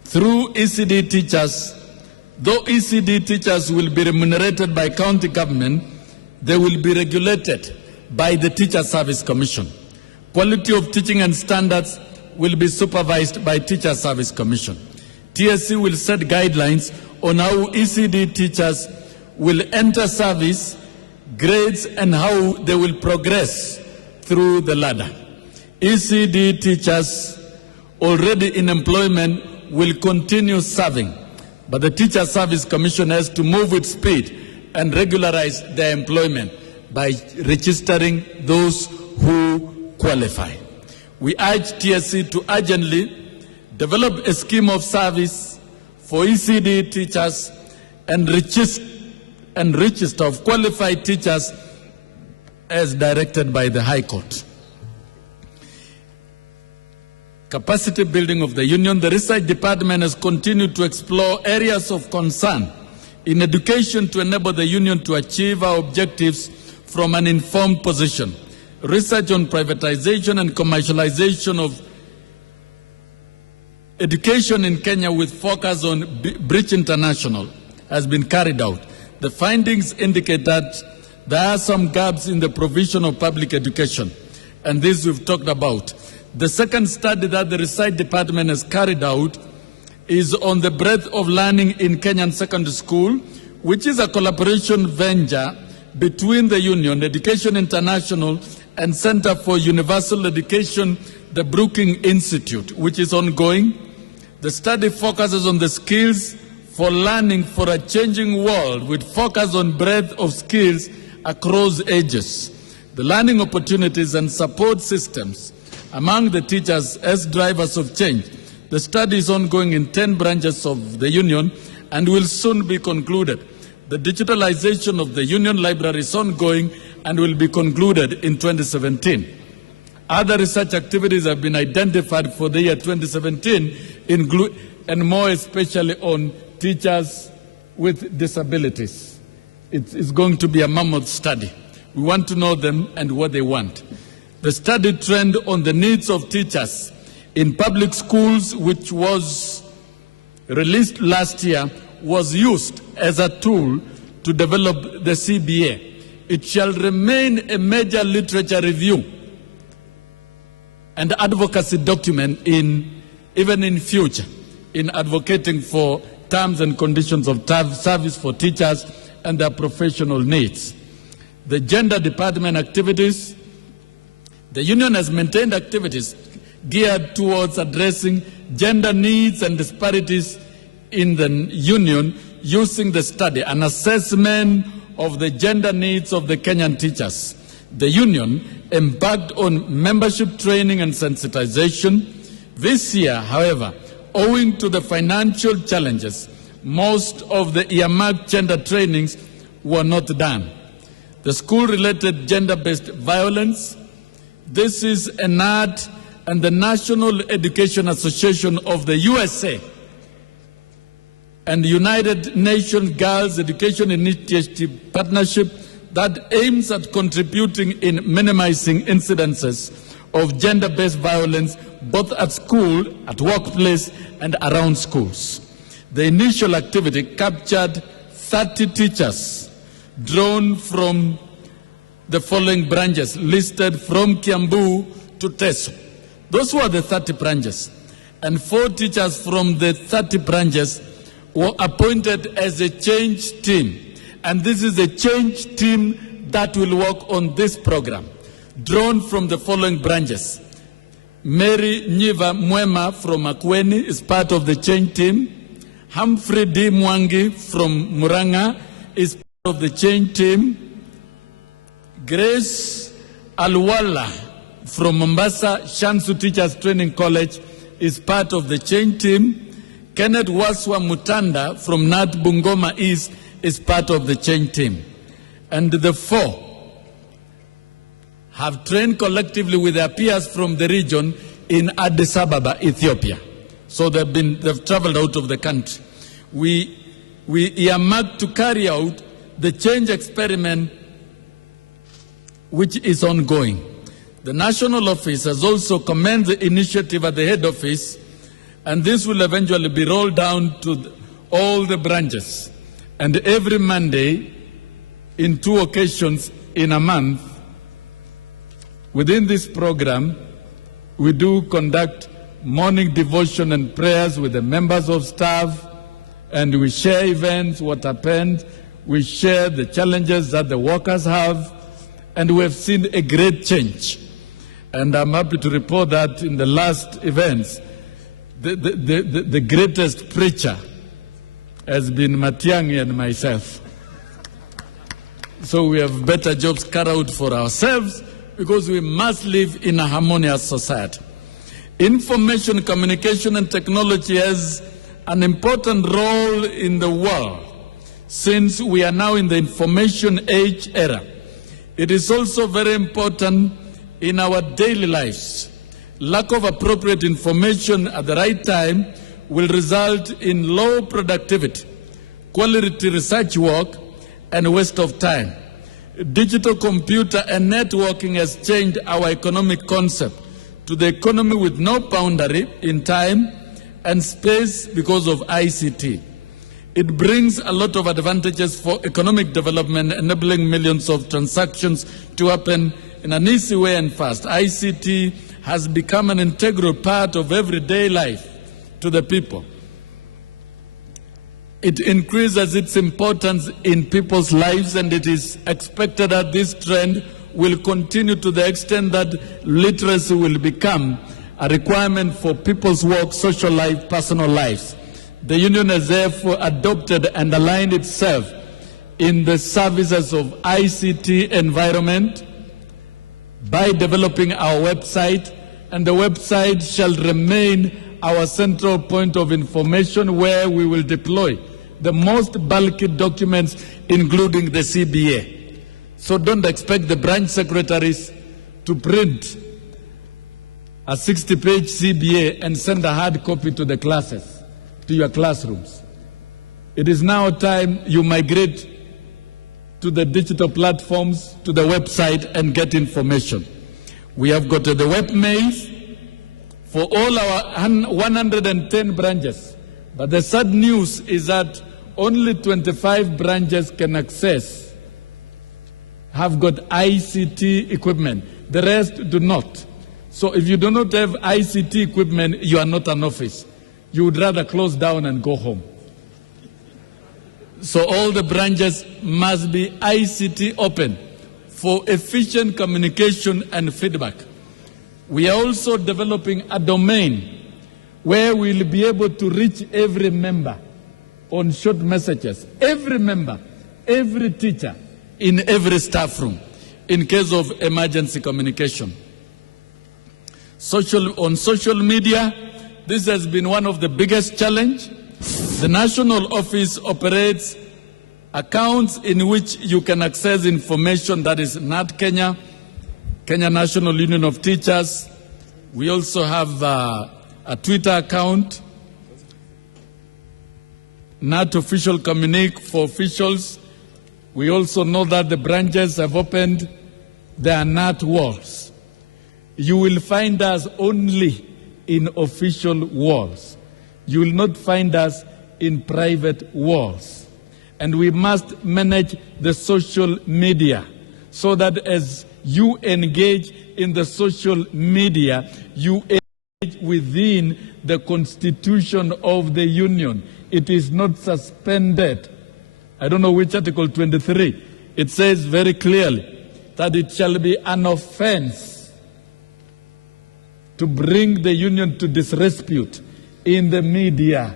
Through ECD teachers, though ECD teachers will be remunerated by county government, they will be regulated by the Teachers Service Commission. Quality of teaching and standards will be supervised by Teachers Service Commission. TSC will set guidelines on how ECD teachers will enter service, grades, and how they will progress through the ladder. ECD teachers already in employment will continue serving, but the Teacher Service Commission has to move with speed and regularize their employment by registering those who qualify. We urge TSC to urgently develop a scheme of service for ECD teachers and register of qualified teachers as directed by the High Court. Capacity building of the Union. The Research Department has continued to explore areas of concern in education to enable the Union to achieve our objectives from an informed position. Research on privatization and commercialization of education in Kenya with focus on Bridge International has been carried out. The findings indicate that there are some gaps in the provision of public education, and this we've talked about. The second study that the Research Department has carried out is on the breadth of learning in Kenyan secondary school, which is a collaboration venture between the Union, Education International, and Center for Universal Education, the Brookings Institute, which is ongoing. The study focuses on the skills for learning for a changing world with focus on breadth of skills across ages, the learning opportunities and support systems among the teachers as drivers of change. The study is ongoing in 10 branches of the Union and will soon be concluded. The digitalization of the Union Library is ongoing and will be concluded in 2017. Other research activities have been identified for the year 2017, and more especially on teachers with disabilities. It's going to be a mammoth study. We want to know them and what they want. The study trend on the needs of teachers in public schools, which was released last year, was used as a tool to develop the CBA. It shall remain a major literature review and advocacy document even in future in advocating for terms and conditions of service for teachers and their professional needs. The gender department activities. The Union has maintained activities geared towards addressing gender needs and disparities in the Union using the study, an assessment of the gender needs of the Kenyan teachers. The Union embarked on membership training and sensitization. This year, however, owing to the financial challenges, most of the earmarked gender trainings were not done. The school-related gender-based violence. This is KNUT and the National Education Association of the USA and the United Nations Girls Education Initiative Partnership that aims at contributing in minimizing incidences of gender-based violence both at school, at workplace, and around schools. The initial activity captured 30 teachers drawn from the following branches listed from Kiambu to Teso. Those were the 30 branches. And 4 teachers from the 30 branches were appointed as a change team. And this is a change team that will work on this program, drawn from the following branches. Mary Nyiva Mwema from Akweni is part of the change team. Humphrey D. Mwangi from Muranga is part of the change team. Grace Alwala from Mombasa Shansu Teachers Training College is part of the change team. Kenneth Waswa Mutanda from KNUT Bungoma East is part of the change team. And the 4 have trained collectively with their peers from the region in Addis Ababa, Ethiopia. So they've traveled out of the country. We earmarked to carry out the change experiment which is ongoing. The national office has also commenced the initiative at the head office, and this will eventually be rolled down to all the branches. And every Monday, in 2 occasions in a month, within this program, we do conduct morning devotion and prayers with the members of staff, and we share events, what happened, we share the challenges that the workers have, and we have seen a great change. And I'm happy to report that in the last events, the greatest preacher has been Matiang'i and myself. So we have better jobs carried out for ourselves, because we must live in a harmonious society. Information, communication, and technology has an important role in the world, since we are now in the information age era. It is also very important in our daily lives. Lack of appropriate information at the right time will result in low productivity, quality research work, and waste of time. Digital computer and networking has changed our economic concept to the economy with no boundary in time and space because of ICT. It brings a lot of advantages for economic development, enabling millions of transactions to happen in an easy way and fast. ICT has become an integral part of everyday life to the people. It increases its importance in people's lives, and it is expected that this trend will continue to the extent that literacy will become a requirement for people's work, social life, personal lives. The Union has therefore adopted and aligned itself in the services of ICT environment by developing our website, and the website shall remain our central point of information where we will deploy the most bulky documents, including the CBA. So don't expect the branch secretaries to print a 60-page CBA and send a hard copy to the classes, to your classrooms. It is now time you migrate to the digital platforms, to the website, and get information. We have got the web maze for all our 110 branches. But the sad news is that only 25 branches can access, have got ICT equipment. The rest do not. So if you do not have ICT equipment, you are not an office. You would rather close down and go home. So all the branches must be ICT open for efficient communication and feedback. We are also developing a domain where we'll be able to reach every member on short messages. Every member, every teacher, in every staff room, in case of emergency communication. On social media, this has been one of the biggest challenges. The national office operates accounts in which you can access information, that is KNUT Kenya, Kenya National Union of Teachers. We also have a Twitter account, KNUT official communique for officials. We also know that the branches have opened their KNUT walls. You will find us only in official walls. You will not find us in private walls. And we must manage the social media so that as you engage in the social media, you engage within the Constitution of the Union. It is not suspended. I don't know which Article 23. It says very clearly that it shall be an offense to bring the Union to disrepute in the media.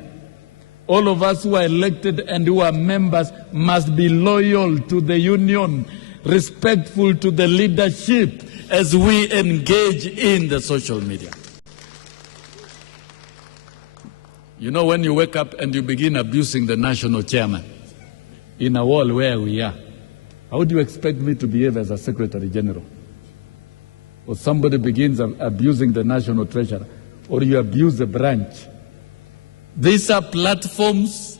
All of us who are elected and who are members must be loyal to the Union. respectful to the leadership as we engage in the social media. You know, when you wake up and you begin abusing the national chairman in a world where we are, how do you expect me to behave as a Secretary General? Or somebody begins abusing the national treasurer, or you abuse the branch. These are platforms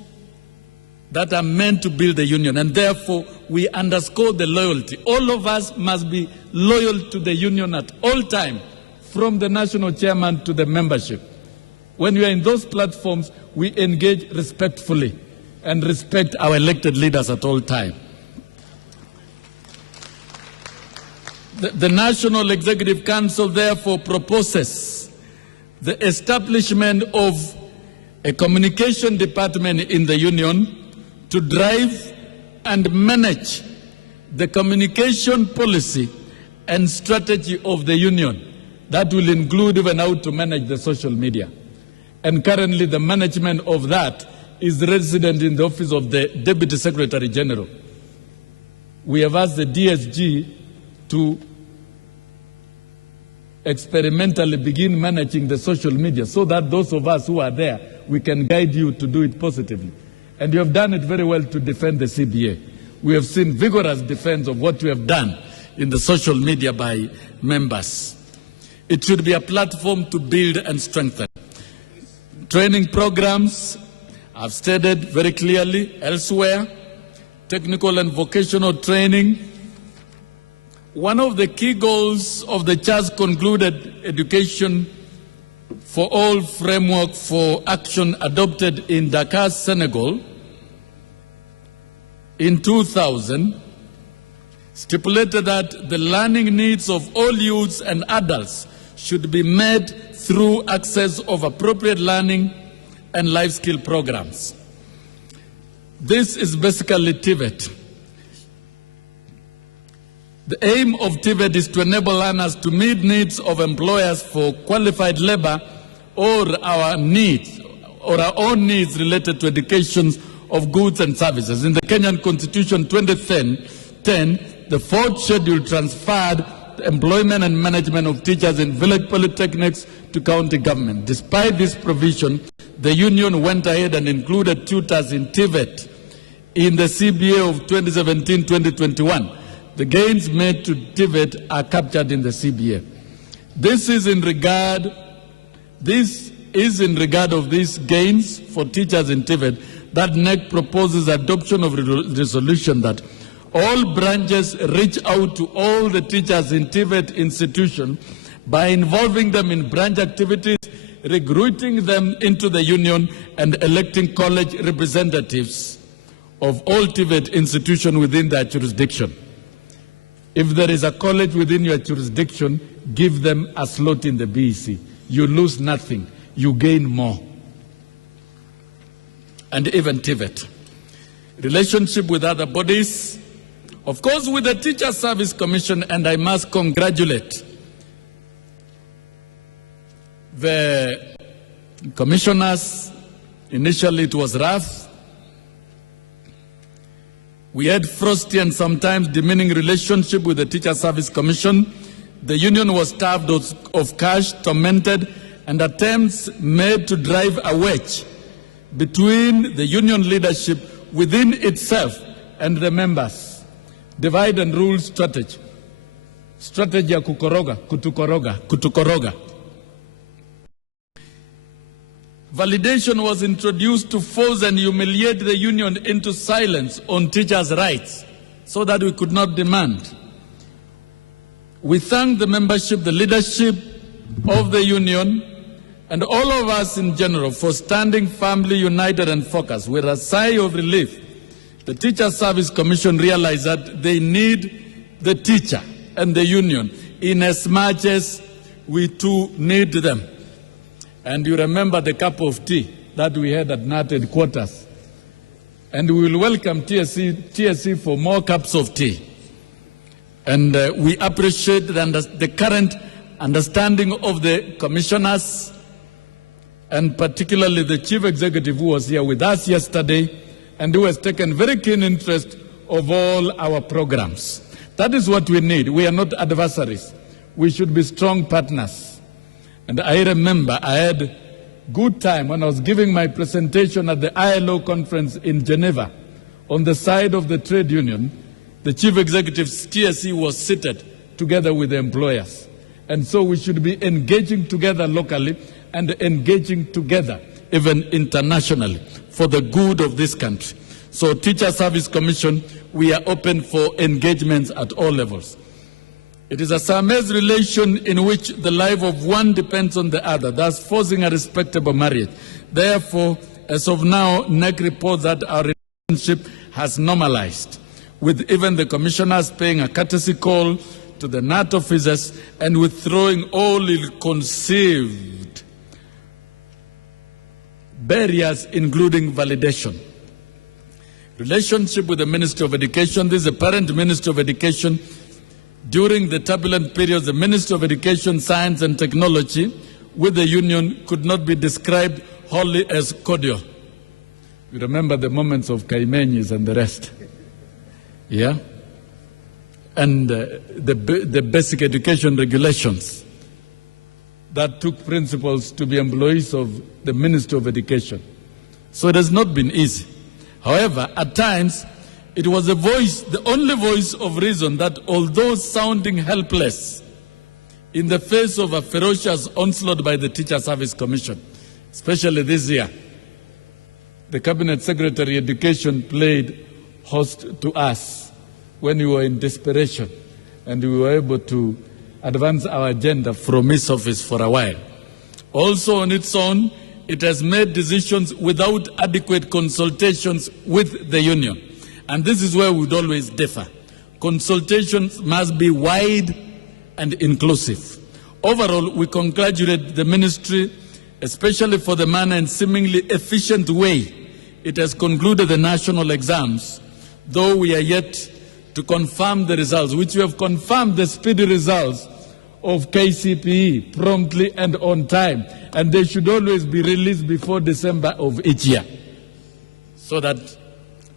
that are meant to build the union, and therefore we underscore the loyalty. All of us must be loyal to the union at all times, from the national chairman to the membership. When we are in those platforms, we engage respectfully and respect our elected leaders at all times. The National Executive Council therefore proposes the establishment of a communication department in the union to drive and manage the communication policy and strategy of the union. That will include even how to manage the social media. And currently the management of that is resident in the office of the Deputy Secretary General. We have asked the DSG to experimentally begin managing the social media so that those of us who are there, we can guide you to do it positively. And you have done it very well to defend the CBA. We have seen vigorous defense of what we have done in the social media by members. It should be a platform to build and strengthen. Training programs, I've stated very clearly elsewhere, technical and vocational training. One of the key goals of the CHAS concluded education for all framework for action adopted in Dakar, Senegal in 2000 stipulated that the learning needs of all youths and adults should be met through access of appropriate learning and life skill programs. This is basically TVET. The aim of TVET is to enable learners to meet needs of employers for qualified labor or our needs or our own needs related to education of goods and services. In the Kenyan Constitution 2010, the fourth schedule transferred the employment and management of teachers in village polytechnics to county government. Despite this provision, the union went ahead and included tutors in TVET in the CBA of 2017-2021. The gains made to TVET are captured in the CBA. This is in regard of these gains for teachers in TVET that NEC proposes adoption of resolution that all branches reach out to all the teachers in TVET institution by involving them in branch activities, recruiting them into the union, and electing college representatives of all TVET institutions within their jurisdiction. If there is a college within your jurisdiction, give them a slot in the BEC. You lose nothing, you gain more. And even TVET. Relationship with other bodies, of course with the Teacher Service Commission, and I must congratulate the commissioners. Initially it was rough. We had frosty and sometimes demeaning relationship with the Teacher Service Commission. The union was starved of cash, tormented, and attempts made to drive a wedge between the union leadership within itself and the members. Divide and rule strategy. Strategy ya kukoroga, kutukoroga. Validation was introduced to force and humiliate the union into silence on teachers' rights so that we could not demand. We thank the membership, the leadership of the union, and all of us in general for standing firmly united and focused. With a sigh of relief, the Teacher Service Commission realized that they need the teacher and the union in as much as we too need them. And you remember the cup of tea that we had at KNUT headquarters. And we will welcome TSC for more cups of tea. And we appreciate the current understanding of the commissioners, and particularly the chief executive who was here with us yesterday and who has taken very keen interest of all our programs. That is what we need. We are not adversaries. We should be strong partners. And I remember I had good time when I was giving my presentation at the ILO conference in Geneva. On the side of the trade union, the chief executive TSE was seated together with the employers. And so we should be engaging together locally and engaging together even internationally for the good of this country. So Teacher Service Commission, we are open for engagements at all levels. It is a Siamese relation in which the life of one depends on the other, thus forcing a respectable marriage. Therefore, as of now, NEC reports that our relationship has normalized, with even the commissioners paying a courtesy call to the KNUT officers and withdrawing all ill-conceived barriers, including validation. Relationship with the Ministry of Education. This is the parent Ministry of Education. During the turbulent periods, the Ministry of Education, Science and Technology with the union could not be described wholly as cordial. You remember the moments of Kaimenyis and the rest. Yeah? And the basic education regulations that took principals to be employees of the Ministry of Education. So it has not been easy. However, at times, it was a voice, the only voice of reason that, although sounding helpless in the face of a ferocious onslaught by the Teacher Service Commission, especially this year, the Cabinet Secretary Education played host to us when we were in desperation, and we were able to advance our agenda from his office for a while. Also on its own, it has made decisions without adequate consultations with the union. And this is where we would always differ. Consultations must be wide and inclusive. Overall, we congratulate the ministry, especially for the manner and seemingly efficient way it has concluded the national exams, though we are yet to confirm the results, which we have confirmed the speedy results of KCPE promptly and on time, and they should always be released before December of each year so that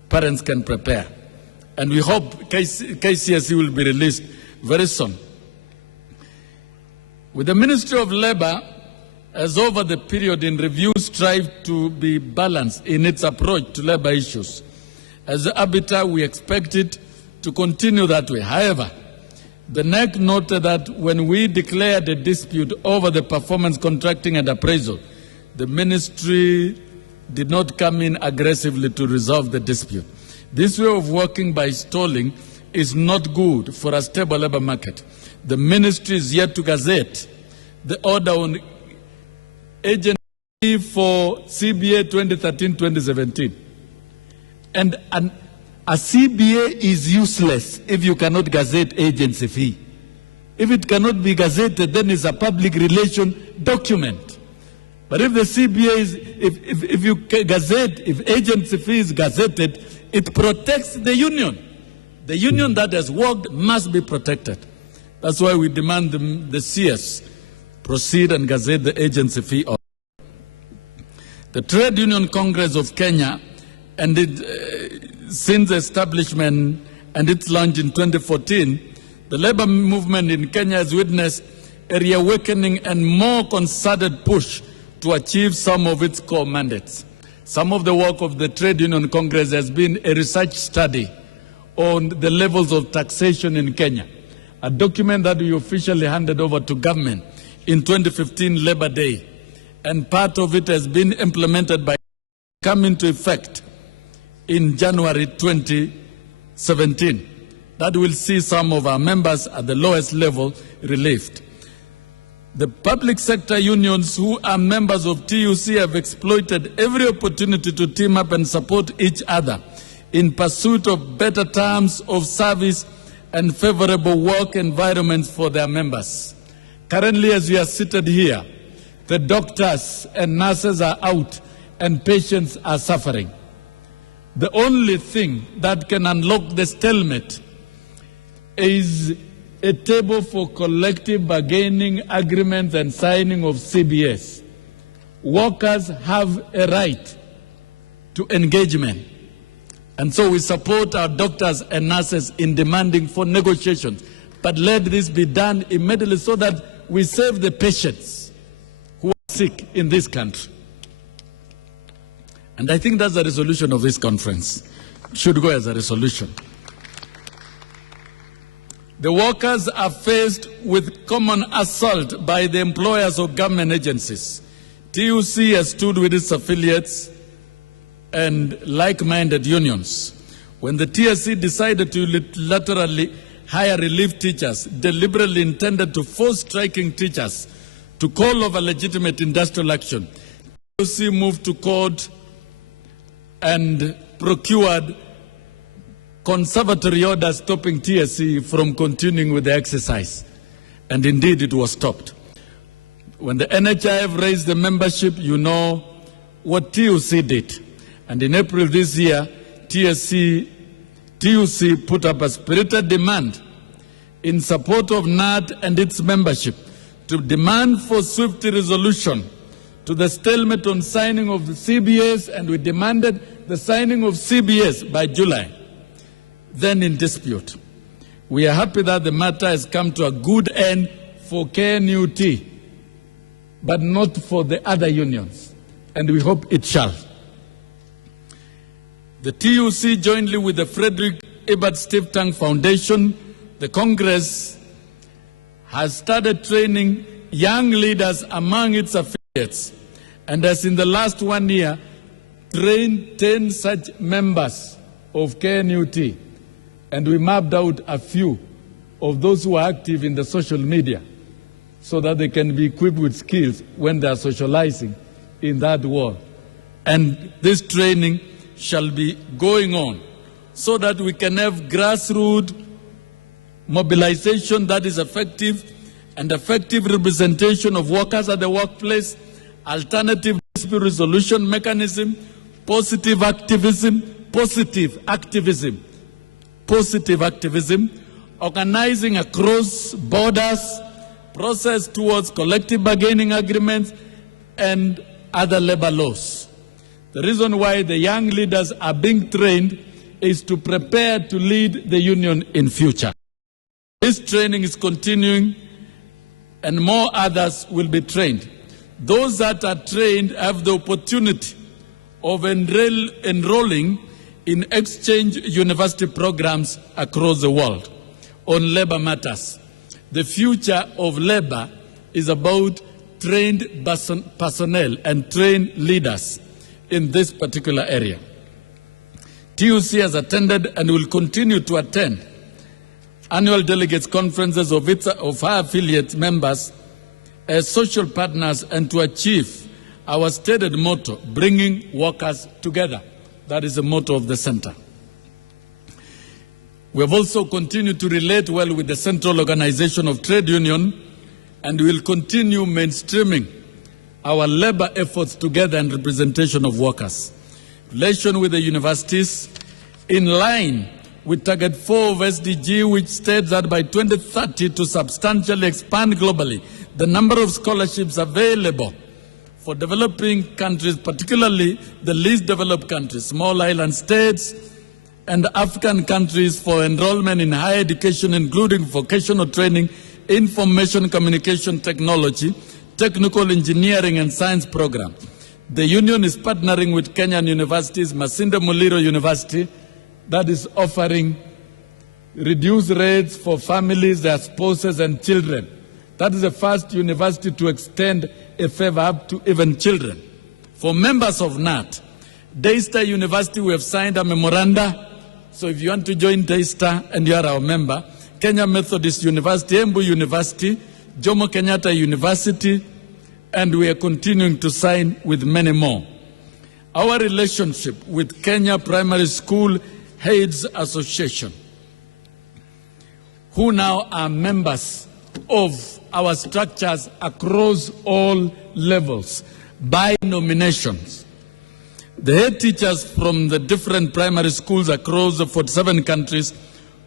parents can prepare. And we hope KCSE will be released very soon. With the Ministry of Labor, as over the period in review, strive to be balanced in its approach to labor issues. As the arbiter, we expect it to continue that way. However, the NEC noted that when we declared a dispute over the performance contracting and appraisal, the ministry did not come in aggressively to resolve the dispute. This way of working by stalling is not good for a stable labor market. The ministry is yet to gazette the order on agency for CBA 2013-2017. And a CBA is useless if you cannot gazette agency fee. If it cannot be gazetted, then it's a public relation document. But if the CBA is, if you gazette, if agency fee is gazetted, it protects the union. The union that has worked must be protected. That's why we demand the CS proceed and gazette the agency fee. The Trade Union Congress of Kenya, and since establishment and its launch in 2014, the labor movement in Kenya has witnessed a reawakening and more concerted push to achieve some of its core mandates. Some of the work of the Trade Union Congress has been a research study on the levels of taxation in Kenya, a document that we officially handed over to government in 2015 Labor Day, and part of it has been implemented by come into effect in January 2017. That will see some of our members at the lowest level relieved. The public sector unions who are members of TUC have exploited every opportunity to team up and support each other in pursuit of better terms of service and favorable work environments for their members. Currently, as we are seated here, the doctors and nurses are out and patients are suffering. The only thing that can unlock the stalemate is a table for collective bargaining agreements and signing of CBS. Workers have a right to engagement, And so we support our doctors and nurses in demanding for negotiations. But let this be done immediately so that we save the patients who are sick in this country. And I think that's the resolution of this conference. It should go as a resolution. The workers are faced with common assault by the employers of government agencies. TUC has stood with its affiliates and like-minded unions. When the TSC decided to unilaterally hire relief teachers, deliberately intended to force striking teachers to call over legitimate industrial action, TUC moved to court and procured conservatory orders stopping TSC from continuing with the exercise. And indeed, it was stopped. When the NHIF raised the membership, you know what TUC did. And in April this year, TUC put up a spirited demand in support of KNUT and its membership to demand for swift resolution to the stalemate on signing of the CBS, and we demanded the signing of CBS by July, then in dispute. We are happy that the matter has come to a good end for KNUT, but not for the other unions, and we hope it shall. The TUC, jointly with the Frederick Ebert Stiftung Foundation, the Congress, has started training young leaders among its affiliates, and has in the last 1 year trained 10 such members of KNUT, and we mapped out a few of those who are active in the social media so that they can be equipped with skills when they are socializing in that world. And this training shall be going on so that we can have grassroots mobilization that is effective, and effective representation of workers at the workplace, alternative dispute resolution mechanism, positive activism, organizing across borders, process towards collective bargaining agreements, and other labor laws. The reason why the young leaders are being trained is to prepare to lead the union in future. This training is continuing, and more others will be trained. Those that are trained have the opportunity of enrolling in exchange university programs across the world on labor matters. The future of labor is about trained personnel and trained leaders in this particular area. TUC has attended and will continue to attend annual delegates conferences of our affiliate members as social partners, and to achieve our stated motto, bringing workers together. That is the motto of the center. We have also continued to relate well with the Central Organization of Trade Union, and we will continue mainstreaming our labor efforts together and representation of workers. Relation with the universities, in line with Target 4 of SDG, which states that by 2030 to substantially expand globally the number of scholarships available for developing countries, particularly the least developed countries, small island states, and African countries for enrollment in higher education, including vocational training, information communication technology, technical engineering and science programs. The union is partnering with Kenyan universities, Masinde Muliro University, that is offering reduced rates for families, their spouses and children. That is the first university to extend a favor up to even children. For members of KNUT, Daystar University, we have signed a memoranda. So if you want to join Daystar and you are our member, Kenya Methodist University, Embu University, Jomo Kenyatta University, and we are continuing to sign with many more. Our relationship with Kenya Primary School Heads Association, who now are members of our structures across all levels by nominations. The head teachers from the different primary schools across the 47 countries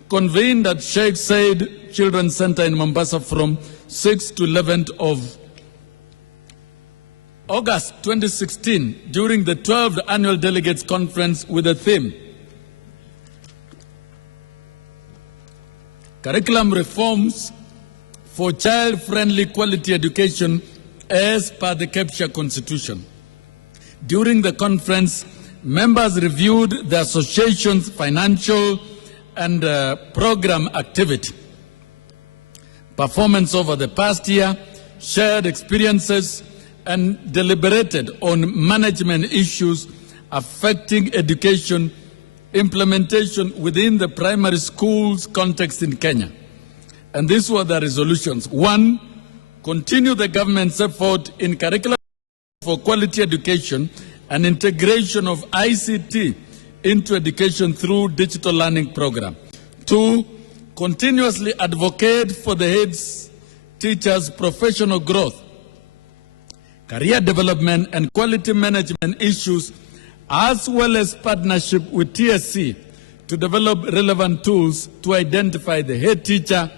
convened at Sheikh Said Children's Center in Mombasa from 6th to 11th of August 2016 during the 12th Annual Delegates Conference with the theme, curriculum reforms for child-friendly quality education as per the Capture Constitution. During the conference, members reviewed the association's financial and program activity, performance over the past year, shared experiences, and deliberated on management issues affecting education implementation within the primary schools context in Kenya. And these were the resolutions. 1, continue the government's effort in curriculum for quality education and integration of ICT into education through digital learning program. 2, continuously advocate for the heads teachers' professional growth, career development, and quality management issues, as well as partnership with TSC to develop relevant tools to identify the head teacher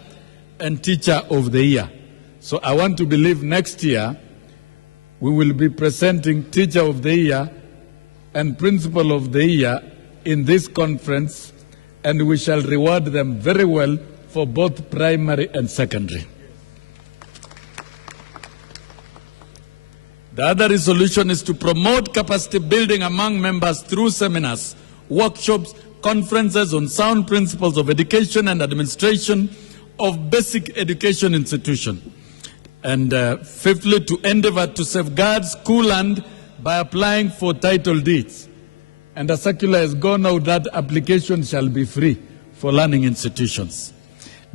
and teacher of the year. So I want to believe next year we will be presenting teacher of the year and principal of the year in this conference, and we shall reward them very well for both primary and secondary. The other resolution is to promote capacity building among members through seminars, workshops, conferences on sound principles of education and administration of basic education institutions. And fifthly, to endeavor to safeguard school land by applying for title deeds. And a circular has gone out that application shall be free for learning institutions.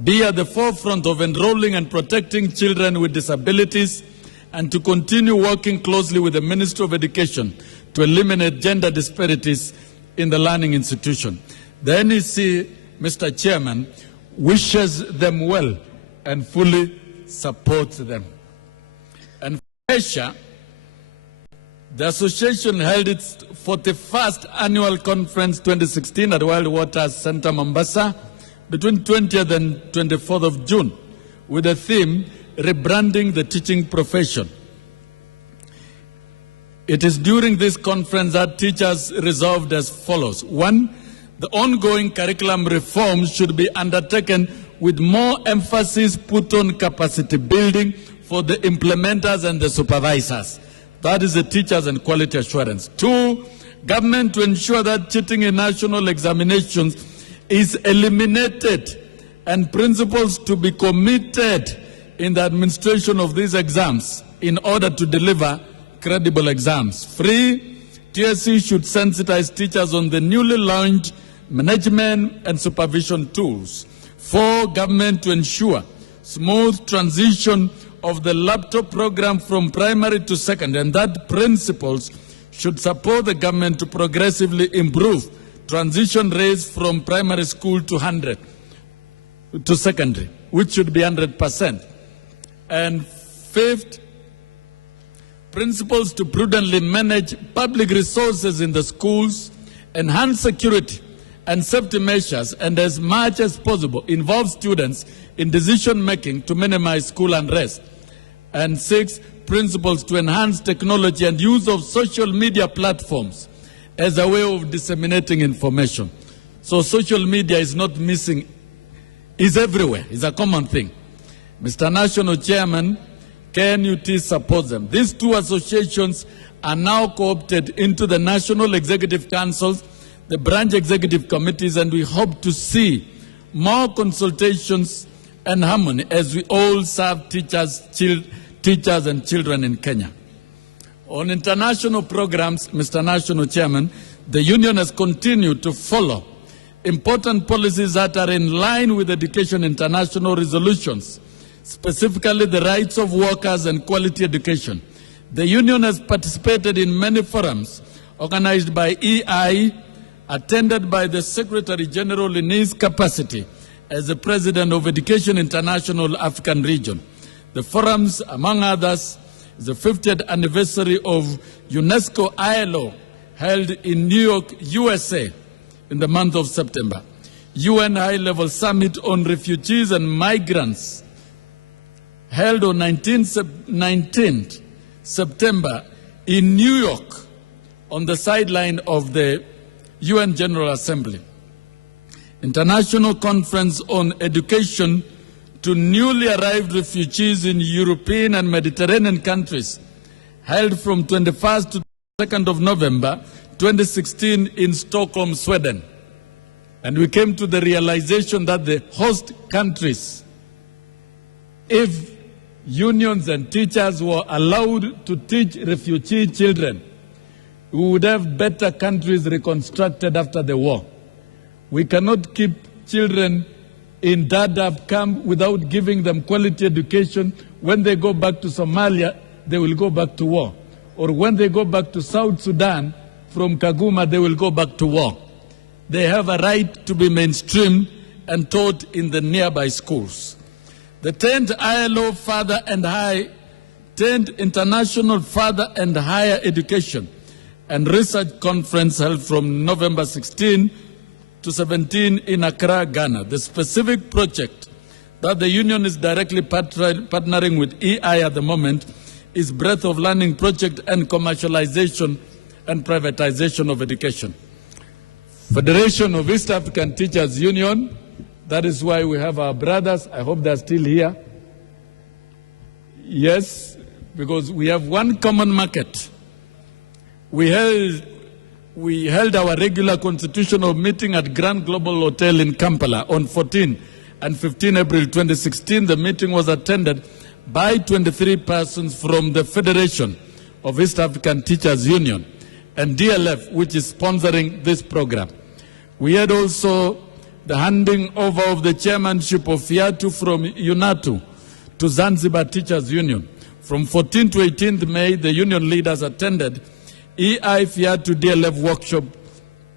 Be at the forefront of enrolling and protecting children with disabilities, and to continue working closely with the Ministry of Education to eliminate gender disparities in the learning institution. The NEC, Mr. Chairman, wishes them well and fully supports them. And for Asia, the association held its 41st annual conference 2016 at Wild Waters Center, Mombasa, between 20th and 24th of June, with the theme, Rebranding the Teaching Profession. It is during this conference that teachers resolved as follows. 1, the ongoing curriculum reforms should be undertaken with more emphasis put on capacity building for the implementers and the supervisors. That is the teachers and quality assurance. 2, government to ensure that cheating in national examinations is eliminated and principals to be committed in the administration of these exams in order to deliver credible exams. 3, TSC should sensitize teachers on the newly launched management and supervision tools. 4, government to ensure smooth transition of the laptop program from primary to secondary, and that principals should support the government to progressively improve transition rates from primary school to 100 to secondary, which should be 100%. And 5th, principals to prudently manage public resources in the schools, enhance security and safety measures, and as much as possible involve students in decision-making to minimize school unrest. And 6, principals to enhance technology and use of social media platforms as a way of disseminating information. So social media is not missing, it's everywhere, it's a common thing. Mr. National Chairman, KNUT supports them. These 2 associations are now co-opted into the National Executive Councils, the branch executive committees, and we hope to see more consultations and harmony as we all serve teachers and children in Kenya. On international programs, Mr. National Chairman, the Union has continued to follow important policies that are in line with Education International resolutions, specifically the rights of workers and quality education. The Union has participated in many forums organized by EI, attended by the Secretary General in his capacity as the President of Education International African Region. The forums, among others, is the 50th anniversary of UNESCO ILO, held in New York, USA, in the month of September. UN High-Level Summit on Refugees and Migrants, held on 19th September in New York, on the sideline of the UN General Assembly. International Conference on Education to Newly Arrived Refugees in European and Mediterranean countries, held from 21st to 2nd of November 2016 in Stockholm, Sweden. And we came to the realization that the host countries, if unions and teachers were allowed to teach refugee children, we would have better countries reconstructed after the war. We cannot keep children in Dadaab camp without giving them quality education. When they go back to Somalia, they will go back to war. Or when they go back to South Sudan from Kaguma, they will go back to war. They have a right to be mainstreamed and taught in the nearby schools. The 10th ILO Further and High, 10th International Further and Higher Education and Research Conference held from November 16 to 17 in Accra, Ghana. The specific project that the union is directly partnering with EI at the moment is Breadth of Learning Project and Commercialization and Privatization of Education. Federation of East African Teachers Union, that is why we have our brothers. I hope they're still here. Yes, because we have one common market. We held our regular constitutional meeting at Grand Global Hotel in Kampala on 14 and 15 April 2016. The meeting was attended by 23 persons from the Federation of East African Teachers Union and DLF, which is sponsoring this program. We had also the handing over of the chairmanship of FIATU from UNATU to Zanzibar Teachers Union. From 14 to 18 May, the union leaders attended EI FIATU DLF workshop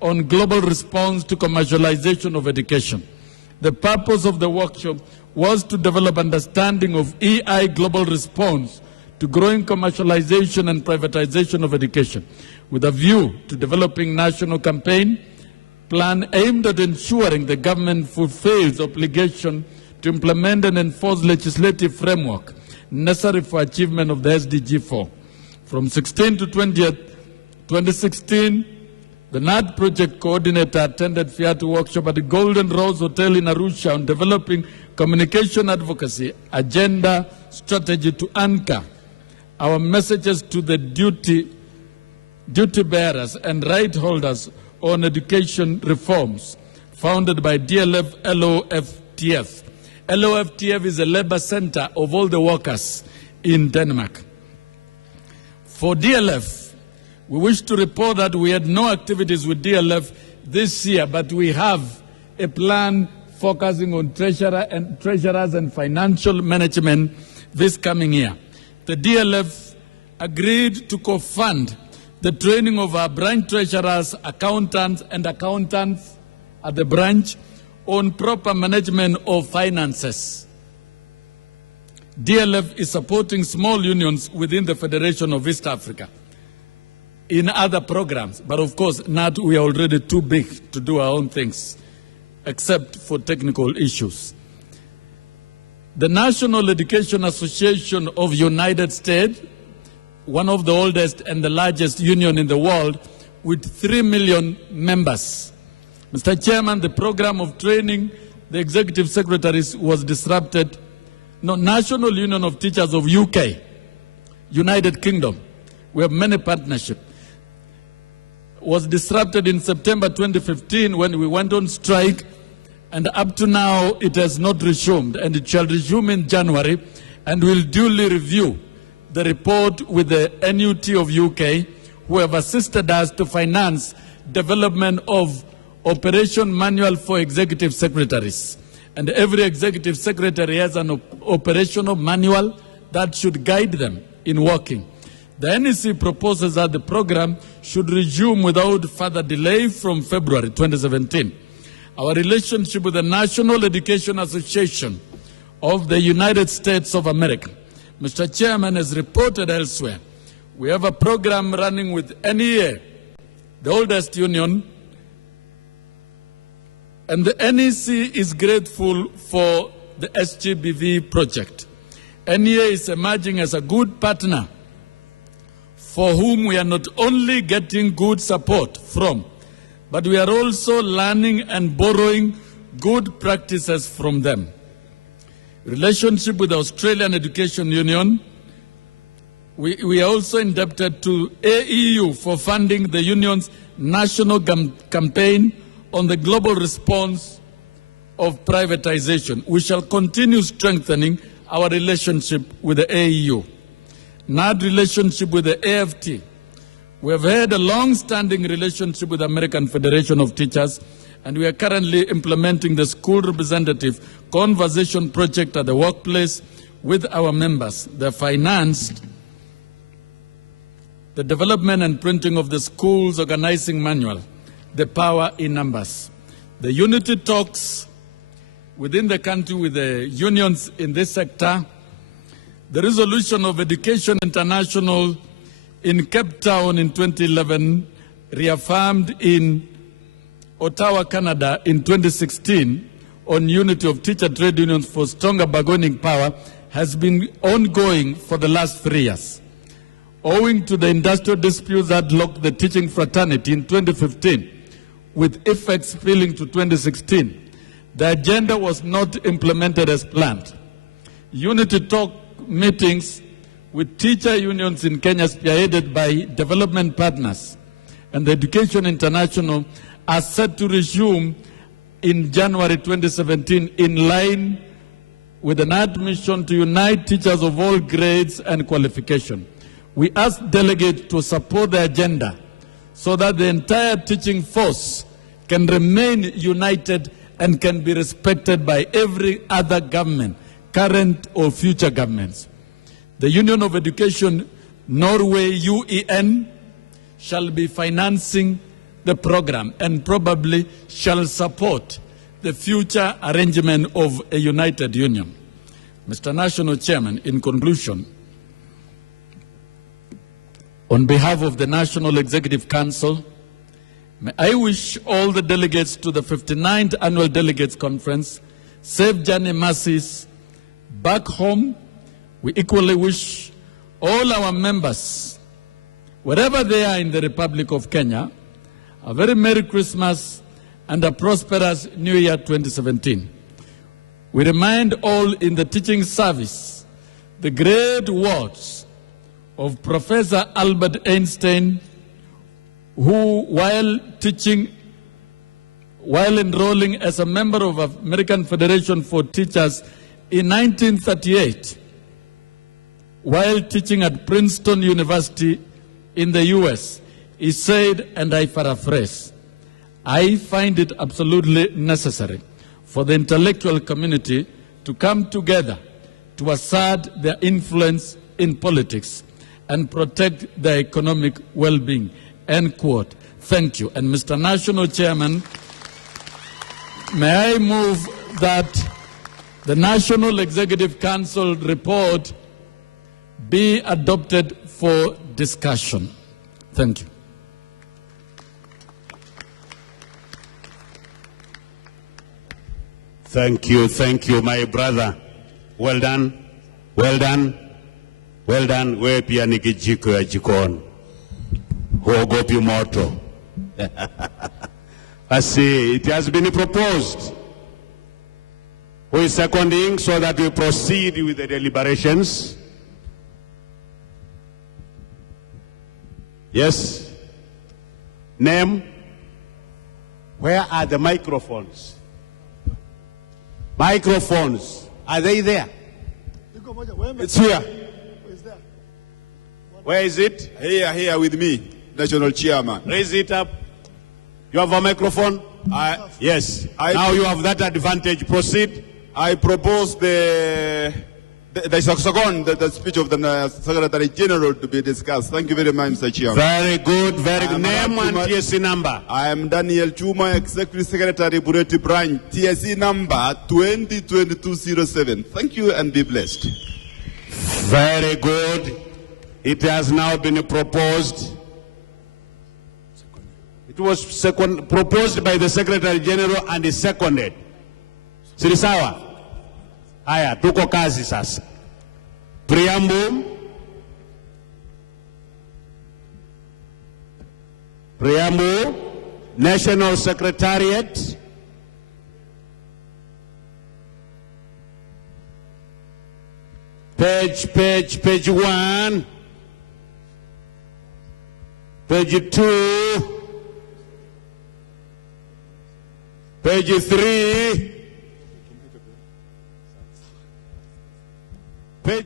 on global response to commercialization of education. The purpose of the workshop was to develop understanding of EI global response to growing commercialization and privatization of education, with a view to developing national campaign plan aimed at ensuring the government fulfills obligation to implement and enforce legislative framework necessary for achievement of the SDG 4. From 16 to 20th, 2016, the KNUT project coordinator attended FIATU workshop at the Golden Rose Hotel in Arusha on developing communication advocacy agenda strategy to anchor our messages to the duty bearers and right holders on education reforms, founded by DLF LOFTF. LOFTF is a labor center of all the workers in Denmark. For DLF, we wish to report that we had no activities with DLF this year, but we have a plan focusing on treasurers and financial management this coming year. The DLF agreed to co-fund the training of our branch treasurers, accountants, and accountants at the branch on proper management of finances. DLF is supporting small unions within the Federation of East Africa in other programs. But of course, KNUT, we are already too big to do our own things, except for technical issues. The National Education Association of United States, one of the oldest and the largest union in the world, with 3 million members. Mr. Chairman, the program of training the executive secretaries was disrupted. No, National Union of Teachers of UK, United Kingdom, we have many partnerships, was disrupted in September 2015 when we went on strike, and up to now it has not resumed, and it shall resume in January, and will duly review the report with the KNUT of UK, who have assisted us to finance development of operation manual for executive secretaries. And every executive secretary has an operational manual that should guide them in working. The NEC proposes that the program should resume without further delay from February 2017. Our relationship with the National Education Association of the United States of America, Mr. Chairman, has reported elsewhere. We have a program running with NEA, the oldest union, and the NEC is grateful for the SGBV project. NEA is emerging as a good partner for whom we are not only getting good support from, but we are also learning and borrowing good practices from them. Relationship with the Australian Education Union, we are also indebted to AEU for funding the union's national campaign on the global response of privatization. We shall continue strengthening our relationship with the AEU. KNUT relationship with the AFT. We have had a long-standing relationship with the American Federation of Teachers, and we are currently implementing the school representative conversation project at the workplace with our members. They financed the development and printing of the school's organizing manual, The Power in Numbers. The unity talks within the country with the unions in this sector. The resolution of Education International in Cape Town in 2011, reaffirmed in Ottawa, Canada in 2016 on unity of teacher trade unions for stronger bargaining power has been ongoing for the last 3 years. Owing to the industrial disputes that locked the teaching fraternity in 2015, with effects spilling to 2016, the agenda was not implemented as planned. Unity talk meetings with teacher unions in Kenya, spearheaded by development partners, and the Education International are set to resume in January 2017 in line with an admission to unite teachers of all grades and qualification. We ask delegates to support the agenda so that the entire teaching force can remain united and can be respected by every other government, current or future governments. The Union of Education Norway, UEN, shall be financing the program and probably shall support the future arrangement of a united union. Mr. National Chairman, in conclusion, on behalf of the National Executive Council, may I wish all the delegates to the 59th Annual Delegates Conference safe journey masses back home. We equally wish all our members, wherever they are in the Republic of Kenya, a very Merry Christmas and a prosperous New Year 2017. We remind all in the teaching service the great words of Professor Albert Einstein, who, while enrolling as a member of American Federation for Teachers in 1938, while teaching at Princeton University in the US, he said, and I paraphrase, "I find it absolutely necessary for the intellectual community to come together to assert their influence in politics and protect their economic well-being," end quote. Thank you. And Mr. National Chairman, may I move that the National Executive Council report be adopted for discussion. Thank you. Thank you, my brother. Well done, well done, well done. We pia ni kijiko ya jikoni, huogopi moto. I see, it has been proposed. Who is seconding so that we proceed with the deliberations? Yes. Name? Where are the microphones? Microphones. Are they there? It's here. Where is it? Here with me, National Chairman. Raise it up. You have a microphone? Yes. Now you have that advantage. Proceed. I propose the speech of the Secretary General to be discussed. Thank you very much, Mr. Chairman. Very good, very good. Name and TSC number. I am Daniel Chuma, Executive Secretary, Bureti Branch, TSC number 202207. Thank you and be blessed. Very good. It has now been proposed. It was proposed by the Secretary General and is seconded. Sirisawa. Haya, tuko kazi sasa. Preamble. National Secretariat. Page 1. Page 2. Page 3. Page.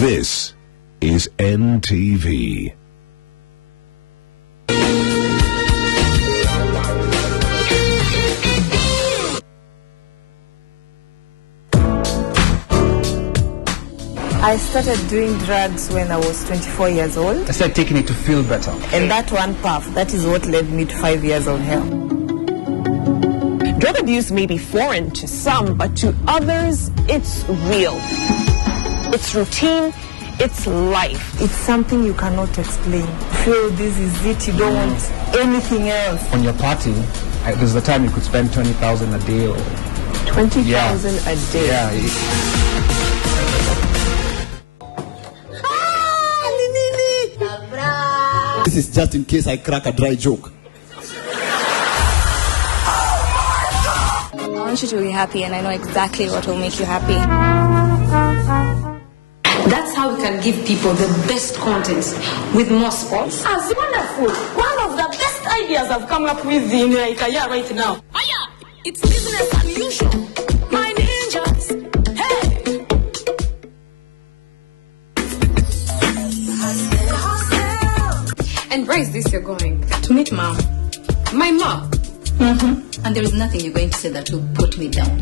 This is NTV. I started doing drugs when I was 24 years old. I started taking it to feel better. And that one path, that is what led me to 5 years of hell. Drug abuse may be foreign to some, but to others, it's real. It's routine, it's life. It's something you cannot explain. Feel this is it, you don't want anything else. On your party, there's the time you could spend 20,000 a day or 20,000 a day. Yeah. This is just in case I crack a dry joke. I want you to be happy, and I know exactly what will make you happy. That's how we can give people the best content with more sports. That's wonderful. One of the best ideas I've come up with in like a year right now. Hiya! It's business unusual. My ninjas. Hey! And where is this you're going? To meet mom. My mom. Mm-hmm. And there is nothing you're going to say that will put me down.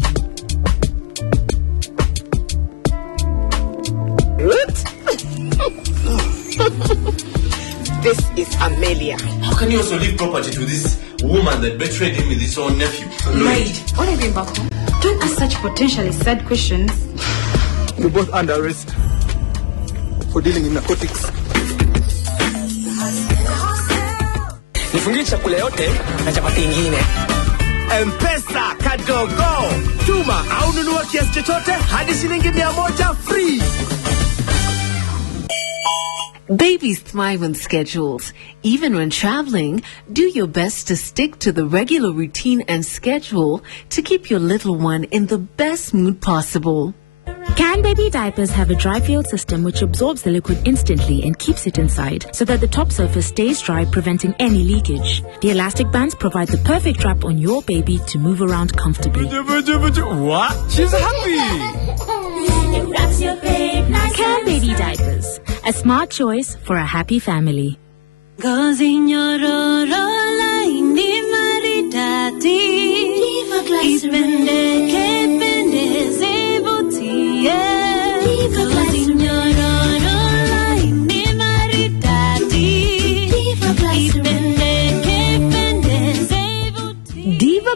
This is Amelia. How can you also leave property to this woman that betrayed him with his own nephew? Maid, what are you doing back home? Don't ask such potentially sad questions. You're both under arrest for dealing in narcotics. Nifungie chakula yote na chapati ingine. M-Pesa kadogo. Tuma au nunua kiasi chochote hadi shilingi 100 free. Babies thrive on schedules. Even when traveling, do your best to stick to the regular routine and schedule to keep your little one in the best mood possible. Can Baby diapers have a dry field system which absorbs the liquid instantly and keeps it inside so that the top surface stays dry, preventing any leakage? The elastic bands provide the perfect wrap on your baby to move around comfortably. What? She's happy! Can Baby diapers, a smart choice for a happy family.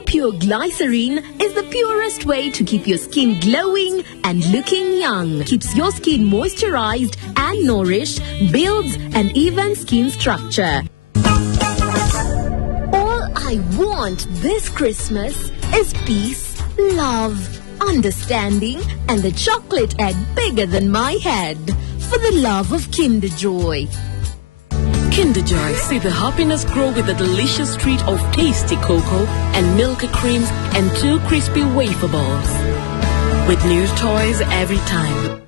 Pure glycerine is the purest way to keep your skin glowing and looking young. Keeps your skin moisturized and nourished, builds an even skin structure. All I want this Christmas is peace, love, understanding, and the chocolate egg bigger than my head. For the love of Kinder Joy. Kinder Joy, see the happiness grow with a delicious treat of tasty cocoa and milk creams and 2 crispy wafer balls. With new toys every time.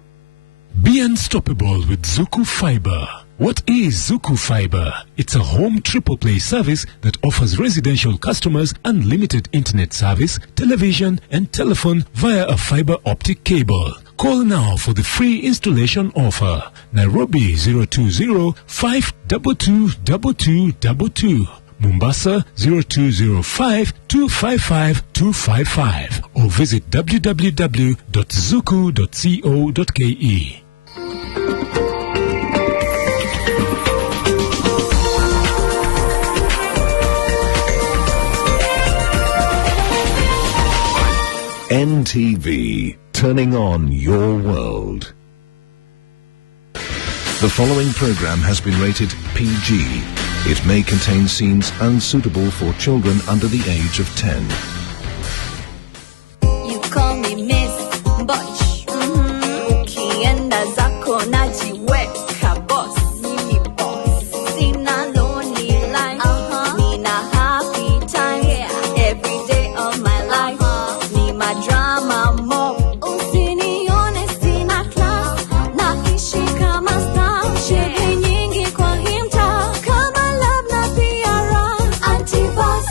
Be unstoppable with Zuku Fiber. What is Zuku Fiber? It's a home triple play service that offers residential customers unlimited internet service, television, and telephone via a fiber optic cable. Call now for the free installation offer. Nairobi 020-522-2222. Mombasa 0205-255-255. Or visit www.zuku.co.ke. NTV, turning on your world. The following program has been rated PG. It may contain scenes unsuitable for children under the age of 10. You call me Miss Butch. Ukienda zako najiweka boss. Mimi boss. Sina lonely life. Nina happy time. Every day of my life. Ni madrama mo. Usinione sina class. Naishi kama star. Sherehe nyingi kwa himta. Kama love na piara. Anti-boss.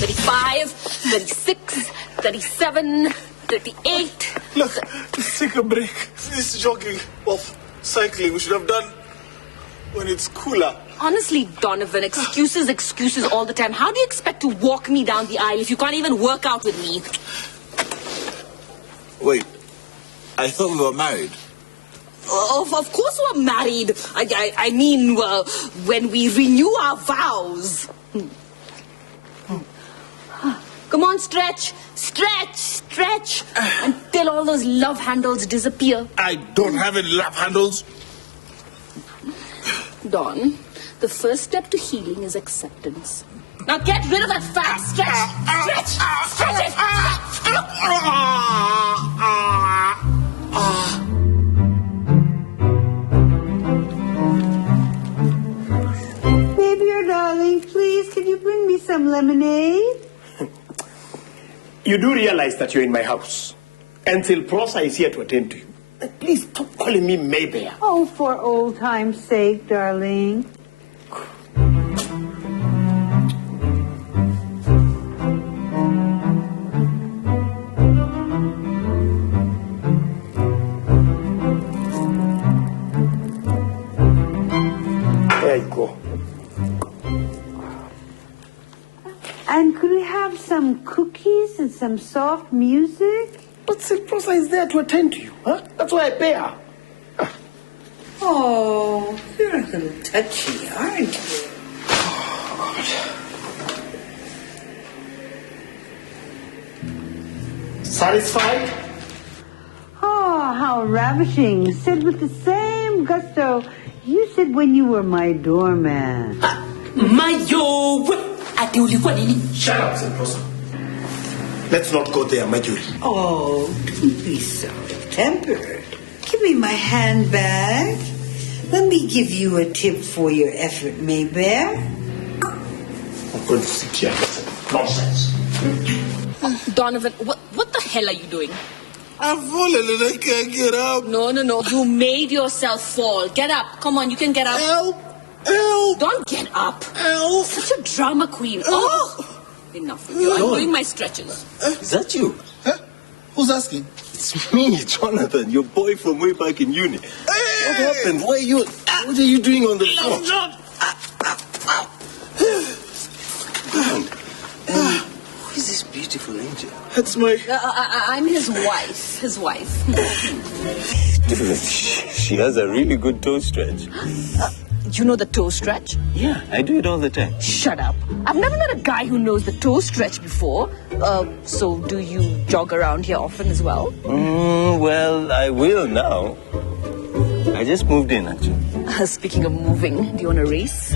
$35, $36, $37, $38. Look, let's take a break. This jogging or cycling we should have done when it's cooler. Honestly, Donovan, excuses all the time. How do you expect to walk me down the aisle if you can't even work out with me? Wait, I thought we were married. Of course we're married. I mean, when we renew our vows. Come on, stretch, until all those love handles disappear. I don't have any love handles. Don, the first step to healing is acceptance. Now get rid of that fat stretch it. Baby or darling, please, can you bring me some lemonade? You do realize that you're in my house. Until Prosa is here to attend to you. Please stop calling me Maybear. Oh, for old time's sake, darling. There you go. And could we have some cookies and some soft music? But Silprosa is there to attend to you, huh? That's why I pay her. Oh, you're a little touchy, aren't you? Satisfied? Oh, how ravishing. Said with the same gusto you said when you were my doorman. Shut up, Silprosa. Let's not go there, Marjorie. Oh, don't be so tempered. Give me my handbag. Let me give you a tip for your effort, Maybear. I'm going to sit here and listen. Nonsense. Donovan, what the hell are you doing? I've fallen and I can't get up. No. You made yourself fall. Get up. Come on, you can get up. Help! Don't get up. Help! Such a drama queen. Oh! Enough of you. I'm doing my stretches. Is that you? Huh? Who's asking? It's me, Jonathan, your boy from way back in uni. Hey! What happened? What are you doing on the floor? Who is this beautiful angel? That's my... I'm his wife. Dude, she has a really good toe stretch. You know the toe stretch? Yeah, I do it all the time. Shut up. I've never met a guy who knows the toe stretch before. So do you jog around here often as well? Well, I will now. I just moved in, actually. Speaking of moving, do you want to race?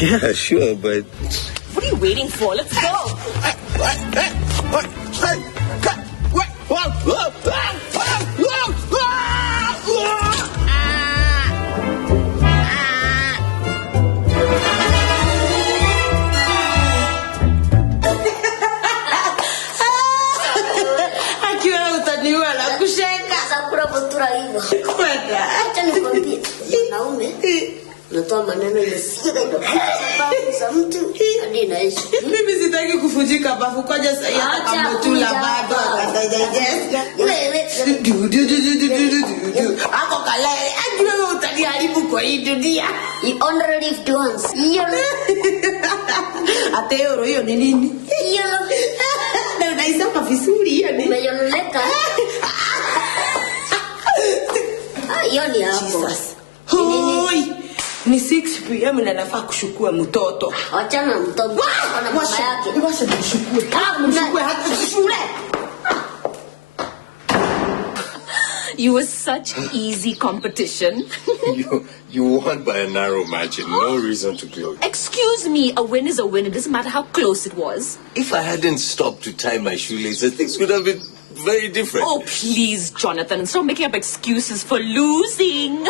Yeah, sure, but... What are you waiting for? Let's go. Natoa maneno yasira ndio babu za mtu hadi naishi. Mimi sitaki kufujika bafu kwa jasa ya kama tula bado atadigest. Wewe Ako kalai ajua utaniharibu kwa hii dunia. You already lived once. Ateo hiyo ni nini? Hiyo. Na unaisoma vizuri hiyo ni. Umeyonoleka. Hiyo ni hapo. Hoi. Ni 6 feet. yeye anafaa kushukua mtoto. Achana mtoto. Ana mama yake. Washa kushukua. Kushukua hata shule. You were such easy competition. You won by a narrow margin. No reason to gloat. Excuse me, a win is a win. It doesn't matter how close it was. If I hadn't stopped to tie my shoelaces, things could have been very different. Oh, please, Jonathan, stop making up excuses for losing.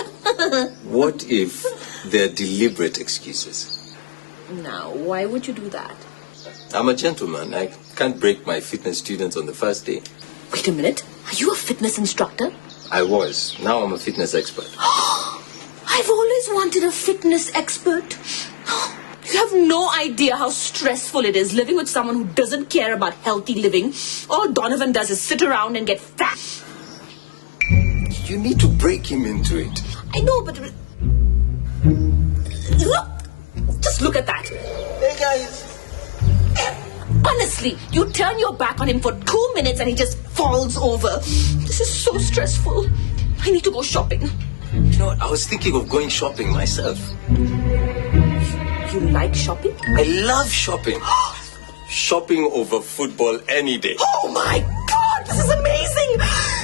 What if they're deliberate excuses? Now, why would you do that? I'm a gentleman. I can't break my fitness students on the first day. Wait a minute. Are you a fitness instructor? I was. Now I'm a fitness expert. I've always wanted a fitness expert. You have no idea how stressful it is living with someone who doesn't care about healthy living. All Donovan does is sit around and get fat. You need to break him into it. I know, but... Look! Just look at that. Hey, guys. Honestly, you turn your back on him for 2 minutes and he just falls over. This is so stressful. I need to go shopping. You know what? I was thinking of going shopping myself. You like shopping? I love shopping. Shopping over football any day. Oh my God, this is amazing.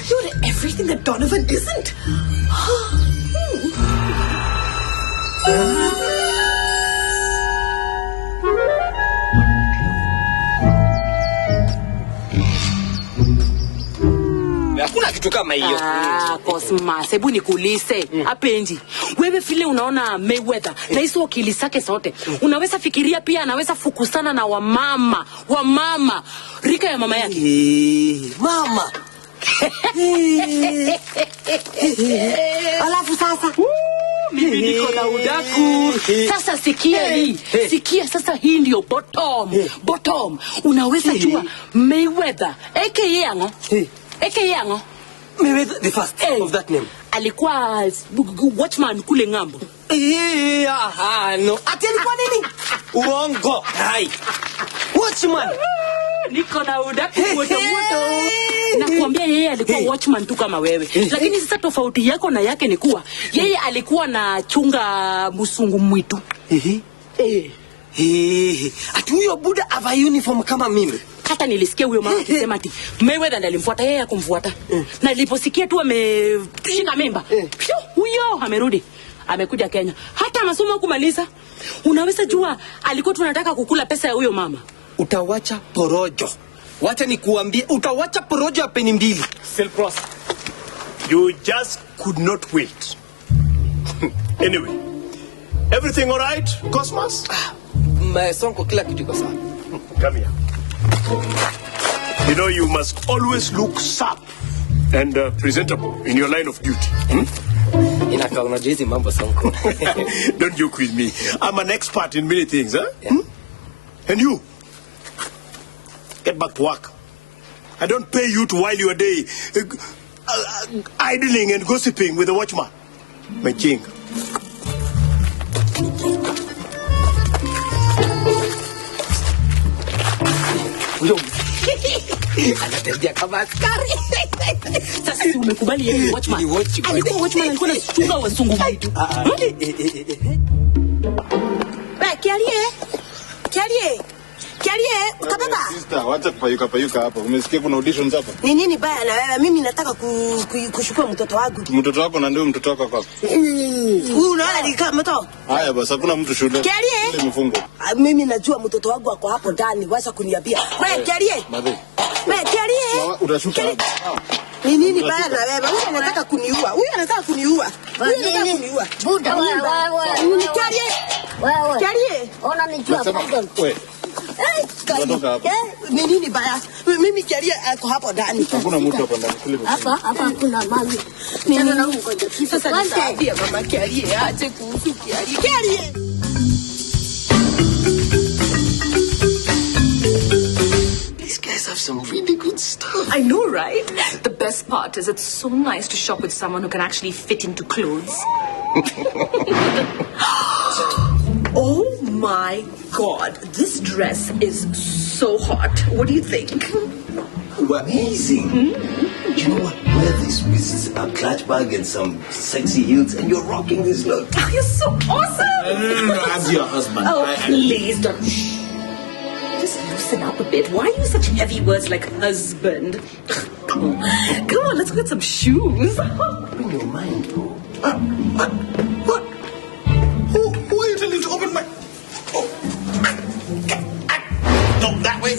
You're everything that Donovan isn't. Hakuna kitu kama hiyo. Cosmas, hebu nikuulize. Apendi. Wewe vile unaona Mayweather na hizo akili zake zote. Unaweza fikiria pia anaweza fukusana na wamama rika ya mama yake. Mama. Alafu sasa mimi niko na udaku. Sasa sikia hii. Sikia sasa hii ndio bottom. Unaweza jua Mayweather aka yango. Mayweather the first of that name. Alikuwa watchman kule ngambo. No. Ati alikuwa nini? Uongo. Hai. Watchman. Niko na udaku moto. Nakwambia yeye alikuwa watchman tu kama wewe. Lakini sasa tofauti yako na yake ni kuwa yeye alikuwa na chunga musungu mwitu. Ati huyo buda ava uniform kama mimi. Hata nilisikia huyo mama akisema ati Mayweather ndiye alimfuata yeye akumfuata. Na niliposikia tu ameshika mimba. Huyo amerudi. Amekuja Kenya. Hata masomo kumaliza. Unaweza jua alikuwa tunataka kukula pesa ya huyo mama. Utawacha porojo. Wacha nikuambie utawacha porojo ya peni mbili. Silpros. You just could not wait. Anyway. Everything all right, Cosmos? Sonko kila kitu iko sawa. Come here. You know you must always look sharp and presentable in your line of duty. Inaka unajua hizi mambo Sonko. Don't joke with me. I'm an expert in many things, huh? Yeah. And you? Get back to work. I don't pay you to while you are day idling and gossiping with the watchman. My king. Anatembea kama askari. Sasa umekubali yeye watchman. Alikuwa watchman alikuwa na chunga wasungu mwitu. Kialie, kababa. Sister, wacha kupayuka hapa. Umesikia kuna auditions hapa? Ni nini baya na wewe? Mimi nataka kushukua mtoto wangu. Mtoto wako na ndio mtoto wako hapa. Unaona ni kama mtoto? Haya basi hakuna mtu shule. Kialie. Mfungo. Mimi najua mtoto wangu ako hapo ndani, wacha kuniambia. Wewe Kialie. Wewe Kialie. Utashuka hapa. Ni nini baya na wewe? Huyu anataka kuniua. Buda wewe. Kialie. Wewe. Kialie. Ona nijua buda. Wewe. Ni nini baya? Mimi Kialie ako hapo ndani. Hakuna mtu hapo ndani. Hapa kuna mami. Tena na ngoja. Sasa nisaidie mama Kialie aache kuhusu Kialie. Kialie. These guys have some really good stuff. I know, right? The best part is it's so nice to shop with someone who can actually fit into clothes. Oh my God, this dress is so hot. What do you think? Amazing. You know what? Wear this with a clutch bag and some sexy heels, and you're rocking this look. Oh, you're so awesome. No, I'm your husband. Oh, please don't. Just loosen up a bit. Why use such heavy words like husband? Come on, let's get some shoes. Open your mind, bro. What? Who are you telling to open my... Oh. No, that way.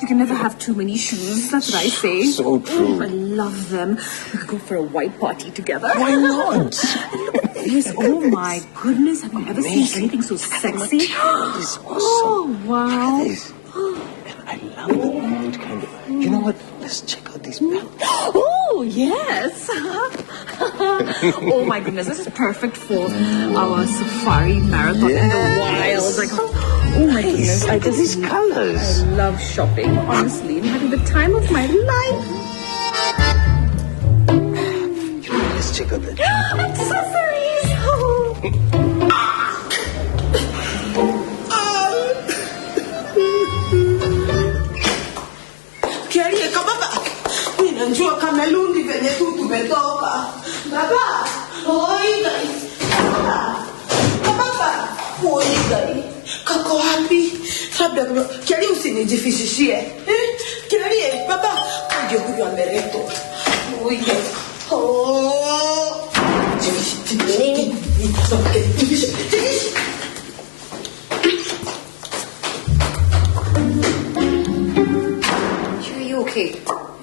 You can never have too many shoes. That's what I say. So true. Oh, I love them. We could go for a white party together. Why not? Look at this. Oh my goodness. Have you ever seen anything so sexy? Oh, wow. I love the old kind of... You know what? Let's check out these belts. Oh, yes. Oh my goodness. This is perfect for our safari marathon in the wild. Like, oh my goodness. I just... These colors. I love shopping. Honestly, I'm having the time of my life. You know, let's check out the... Accessories. Kiarie kababa. Ninajua Kamelundi venye tu tumetoka. Baba, oi guys. Kababa, oi guys. Kako wapi? Labda Kiarie usinijifishishie. Kiarie, baba, ndio kunywa mereto. Oi guys. Oh. Nini? Okay,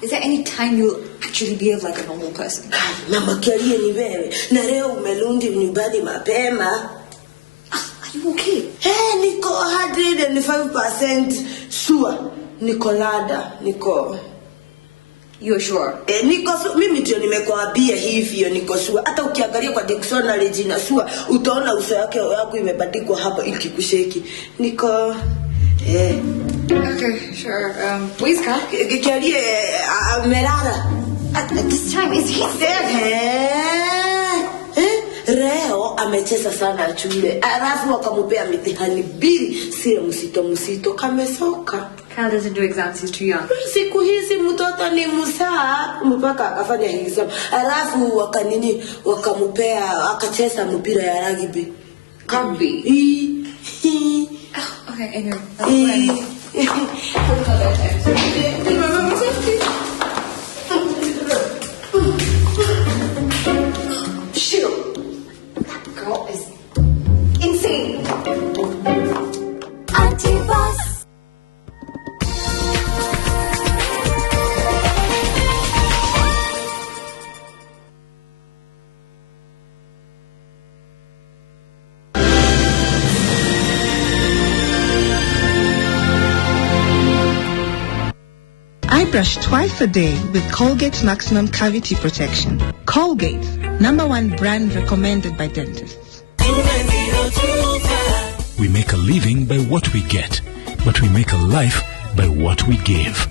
is there any time you'll actually behave like a normal person? Mama Kiarie ni wewe. Na leo umelundi nyumbani mapema. Are you okay? Hey, niko 105% sure. Niko lada, niko. You're sure? Niko mimi ndio nimekuambia hivyo, niko sure. Hata ukiangalia kwa dictionary jina sure, utaona uso yako imebadikwa hapa ikikusheki. Niko Okay, sure. Please come. Kiarie Merada. At this time, is he there? Leo amecheza sana shule. Alafu wakamupea mitihani bili sile msito kamesoka. Kyle doesn't do exams, he's too young. Siku hizi mtoto ni musaa mpaka akafanya exam. Alafu wakamupea akacheza mpira ya rugby. Rugby? Okay, anyway. Shit. That girl is insane. Anti-boss. I brush twice a day with Colgate Maximum Cavity Protection. Colgate, #1 brand recommended by dentists. We make a living by what we get, but we make a life by what we give.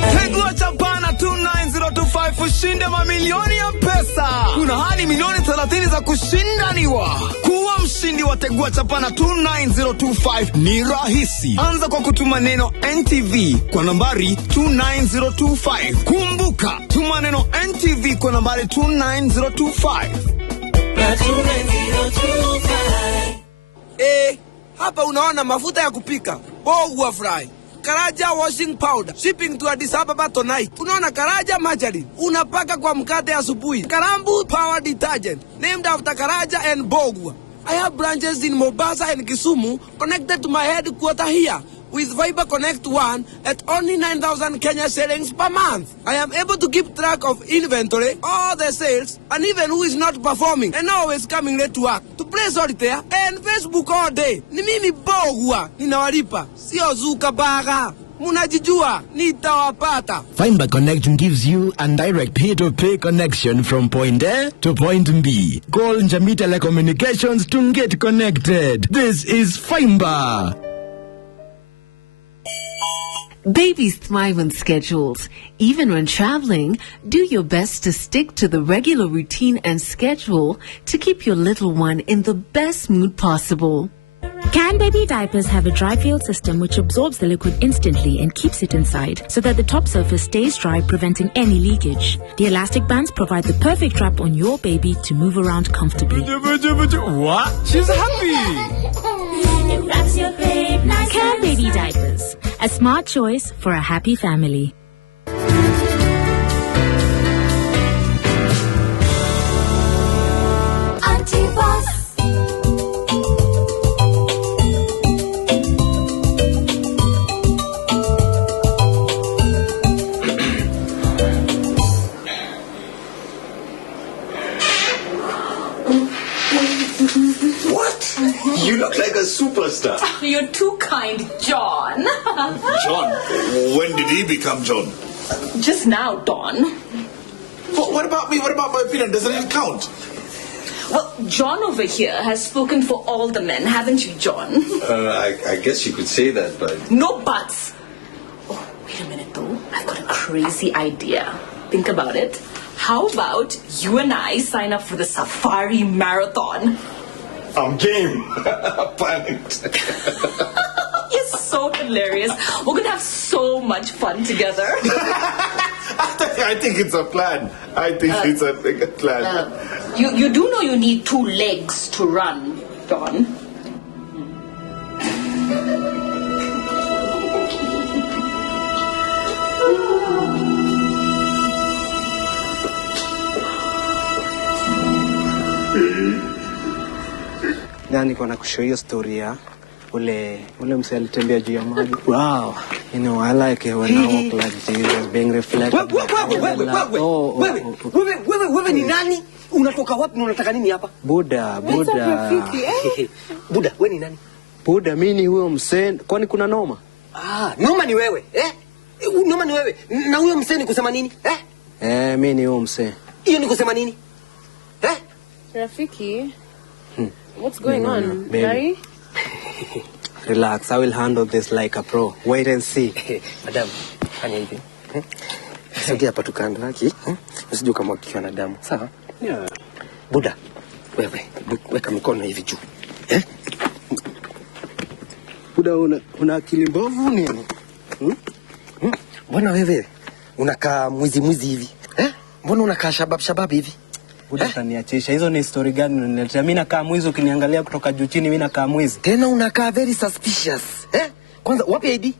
Tegua Chapana 29025 ushinde mamilioni ya pesa. Kuna hadi milioni 30 za kushindaniwa. Kuwa mshindi wa Tegua Chapana 29025 ni rahisi. Anza kwa kutuma neno NTV kwa nambari 29025. Kumbuka, tuma neno NTV kwa nambari 29025. Hapa unaona mafuta ya kupika. Bogwa fry. Karaja washing powder, shipping to Addis Ababa tonight. Unaona Karaja margarine, unapaka kwa mkate asubuhi. Karambu power detergent, named after Karaja and Bogwa. I have branches in Mombasa and Kisumu, connected to my headquarters here, with Viber Connect One at only 9,000 Kenya shillings per month. I am able to keep track of inventory, all the sales, and even who is not performing, and always coming late to work. To play solitaire and Facebook all day. Ni mimi Bogwa, ninawalipa, sio Zuka Baga. Munajijua, nitawapata. Fiber Connect gives you a direct pay-to-pay connection from point A to point B. Call Njambi Telecommunications to get connected. This is Fiber. Babies thrive on schedules. Even when traveling, do your best to stick to the regular routine and schedule to keep your little one in the best mood possible. Can baby diapers have a dry field system which absorbs the liquid instantly and keeps it inside so that the top surface stays dry, preventing any leakage? The elastic bands provide the perfect wrap on your baby to move around comfortably. What? She's happy! It wraps your babe nice. Can baby diapers, a smart choice for a happy family. You look like a superstar. You're too kind, John. John? When did he become John? Just now, Don. What about me? What about my opinion? Doesn't it count? Well, John over here has spoken for all the men, haven't you, John? I guess you could say that, but... No buts. Oh, wait a minute, though. I've got a crazy idea. Think about it. How about you and I sign up for the safari marathon? I'm game. Panicked. You're so hilarious. We're going to have so much fun together. I think it's a plan. It's a plan. You do know you need 2 legs to run, Don. Nani kwa nakushow hiyo story ya ule msee alitembea juu ya maji. Wow, you know, I like it when I walk like Jesus being reflected. Wewe ni nani? Unatoka wapi na unataka nini hapa? Buda. Buda, wewe ni nani? Buda, mimi ni huyo msee. Kwani kuna noma? Noma ni wewe, Noma ni wewe. Na huyo msee ni kusema nini? Mimi ni huyo msee. Hiyo ni kusema nini? Rafiki? What's going on, baby? Mary? Relax, I will handle this like a pro. Wait and see. Madam, fanya hivi. Sogea hapa tukando haki. Usije kama ukiwa na damu. Sawa? Yeah. Buda, wewe weka mikono hivi juu. Buda, una akili mbovu nini? Mbona wewe unakaa mwizi hivi? Mbona unakaa shabab hivi? Buda, utaniachisha. Hizo ni story gani unaniletea? Mimi nakaa mwizi, ukiniangalia kutoka juu chini mimi nakaa mwizi. Tena unakaa very suspicious. Kwanza wapi ID?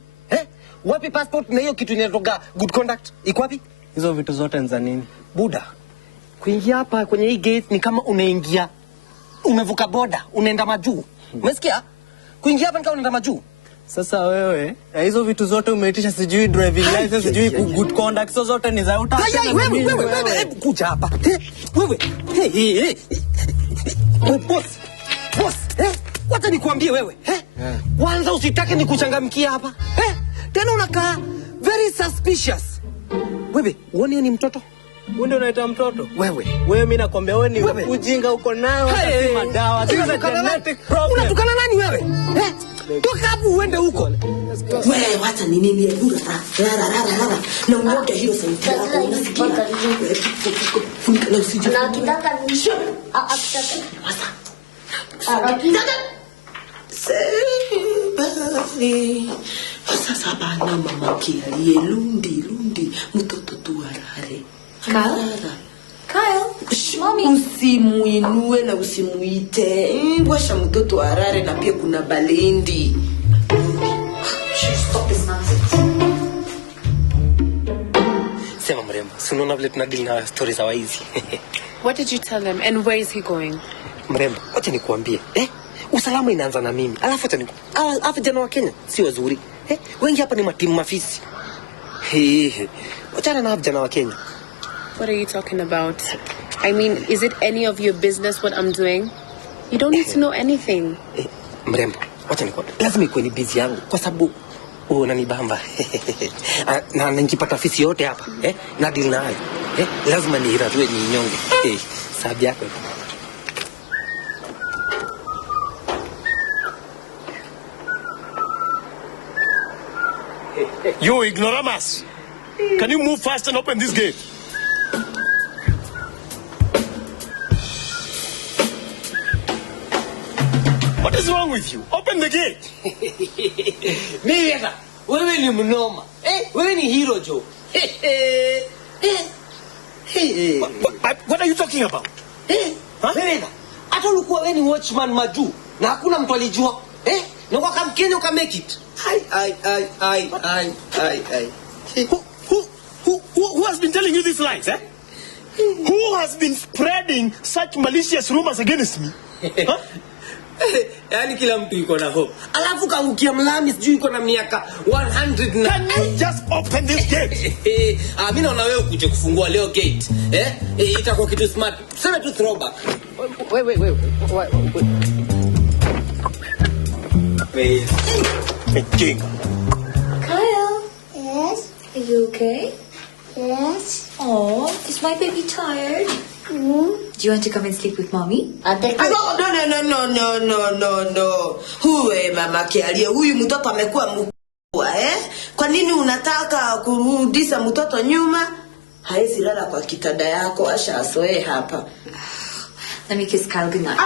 Wapi passport na hiyo kitu inatoka good conduct? Iko wapi? Hizo vitu zote ni za nini? Buda, kuingia hapa kwenye hii gate ni kama unaingia umevuka boda, unaenda majuu. Umesikia? Kuingia hapa ni kama unaenda majuu. Sasa wewe, hizo vitu zote umeitisha, sijui driving license, sijui good conduct, hizo zote ni za utaka. Wewe, hebu kuja hapa. Wewe. Boss, wacha nikwambie wewe. Kwanza usitake nikuchangamkia hapa. Tena unakaa very suspicious. Wewe, uone ni mtoto? Wewe ndio unaita mtoto? Wewe mimi nakwambia wewe ni ujinga uko nayo, unasema dawa. This is a genetic problem. Unatukana nani wewe? Toka hapo uende huko. Wewe wacha nini bura. Na uoge hiyo sauti yako unasikia? Funika na usije. Na kitaka nisho. Akitaka. Sasa bana mama kialie lundi mtoto tu arare. Kyle, mommy. Usimuinue na usimuite. Washa mtoto arare na pia kuna balendi. Stop this nonsense. Sema mrembo, si unaona vile tunadili na stories za waizi. What did you tell him and where is he going? Mrembo, acha nikuambie. Usalama inaanza na mimi. Alafu vijana wa Kenya si wazuri. Wengi hapa ni matimu mafisi. Wachana na vijana wa Kenya. What are you talking about? I mean, is it any of your business what I'm doing? You don't need to know anything. Mrembo, wacha nikuambie. Lazima ikuwe ni busy yangu kwa sababu unanibamba. Na nikipata fisi yote hapa, na deal nayo. Lazima niiratue nyonge. Sababu yako. You ignoramus! Can you move fast and open this gate? What is wrong wrong with you? Open the gate. Mira, wewe ni mnoma. Wewe ni hero Joe. What are you talking about? Mira, hata ulikuwa wewe ni watchman maju na hakuna mtu alijua. Na kwa kamkenya uka make it. Who has been telling you these lies, eh? Who has been spreading such malicious rumors against me? Yaani kila mtu yuko na hope. Alafu kaangukia mlami sijui yuko na miaka 100 na. Can you just open this gate? Mimi naona wewe ukuje kufungua leo gate. Itakuwa kitu smart. Sema tu throwback. Wait. King. Kyle. Yes? Are you okay? Yes. Oh, is my baby tired? Do you want to come and sleep with mommy? No. Huwe mama Kialia, huyu mtoto amekuwa mkubwa, Kwa nini unataka kurudisha mtoto nyuma? Haezi lala kwa kitanda yako, asha asoe hapa. Let me kiss Kyle goodnight. No.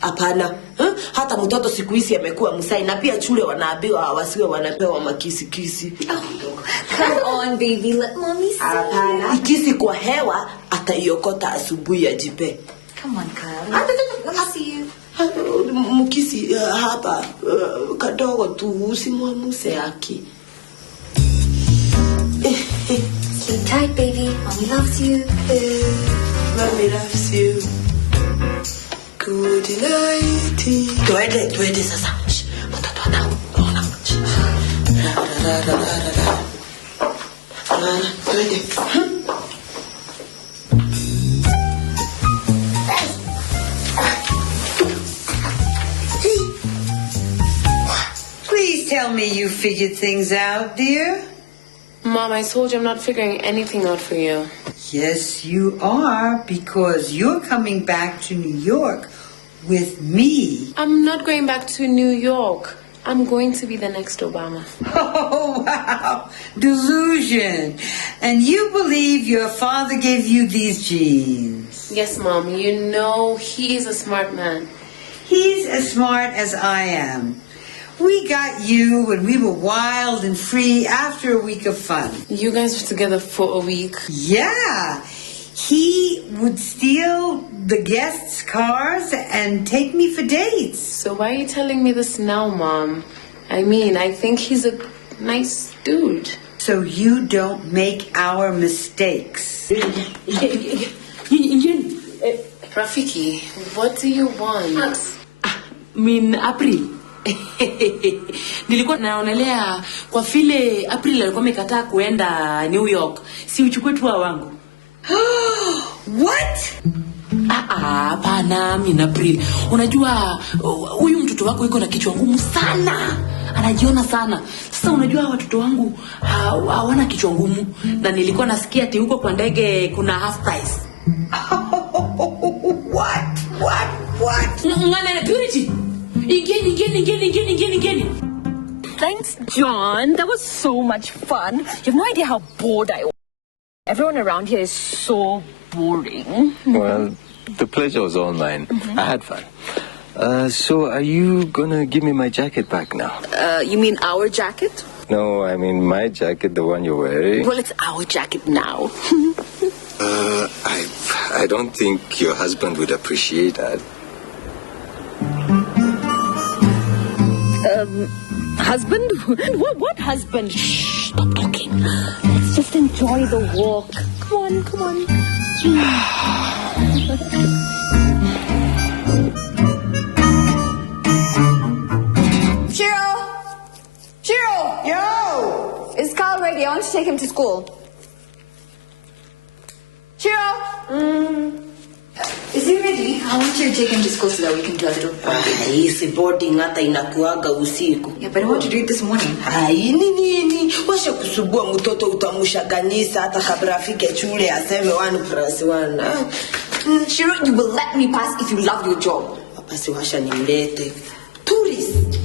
Hapana. Hata mtoto siku hizi amekuwa msai na pia shule wanaambiwa wasiwe wanapewa makisi. Come on, baby. Let mommy see. Hapana. Ikisi kwa hewa ataiokota asubuhi ajipe. Come on, Kyle. Let me see you. Mkisi hapa kadogo tu usimwamuse haki. Sleep tight, baby. Mommy loves you. Mommy loves you. Good night. Tuende sasa. Watoto wanao. Tuende. Please tell me you figured things out, dear. Mom, I told you I'm not figuring anything out for you. Yes, you are, because you're coming back to New York with me. I'm not going back to New York. I'm going to be the next Obama. Oh, wow. Delusion. And you believe your father gave you these genes? Yes, Mom. You know he is a smart man. He's as smart as I am. We got you when we were wild and free after a week of fun. You guys were together for a week? Yeah. He would steal the guests' cars and take me for dates. So why are you telling me this now, Mom? I mean, I think he's a nice dude. So you don't make our mistakes. Rafiki, what do you want? April. Nilikuwa naonelea kwa vile April alikuwa amekataa kuenda New York, si uchukue tu wangu. What? Hapana, mimi April. Unajua huyu mtoto wako yuko na kichwa ngumu sana. Anajiona sana. Sasa unajua watoto wangu hawana kichwa ngumu, na nilikuwa nasikia ati huko kwa ndege kuna half price. What? Ngana Purity. Again. Thanks, John. That was so much fun. You have no idea how bored I was. Everyone around here is so boring. Well, the pleasure was all mine. I had fun. So are you gonna give me my jacket back now? You mean our jacket? No, I mean my jacket, the one you're wearing. Well, it's our jacket now. I don't think your husband would appreciate that. Husband? What husband? Shh, stop talking. Let's just enjoy the walk. Come on. Shiro! Yo! Is Kyle ready? I want to take him to school. Shiro! Is he ready? I want you to take him to school so that we can do a little bonding. Hisi boarding hata inakuaga usiku. Yeah, but I want to do it this morning. Nini? Washa kusubua mtoto utamushaganisa hata kabla afike shule aseme 1+1. Shiro, you will let me pass if you love your job. Basi washa nimlete. Tourist.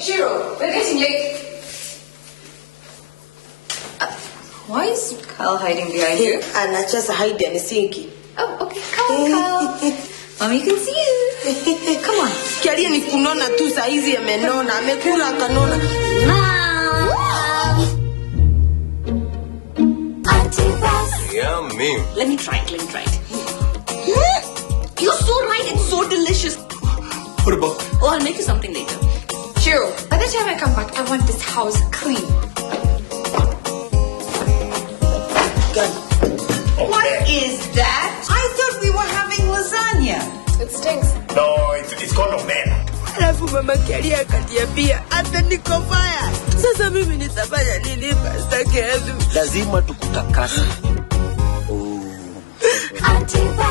Shiro, we're getting late. Why is Kyle hiding behind you? Ana just hide and sinki. Oh, okay. Kyle. Mommy can see you. Come on. Kialia ni kunona tu saizi amenona, amekula akanona. Yummy. Let me try it. You're so right. It's so delicious. What about? Oh, I'll make you something later. Shiro, by the time I come back, I want this house clean. What is that? I thought we were having lasagna. It stinks. No, it's called omena. Alafu mama Kialia akaniambia hata niko fire. Sasa mimi nitafanya nini pasta kedu? Lazima tukutakasa. Antivirus.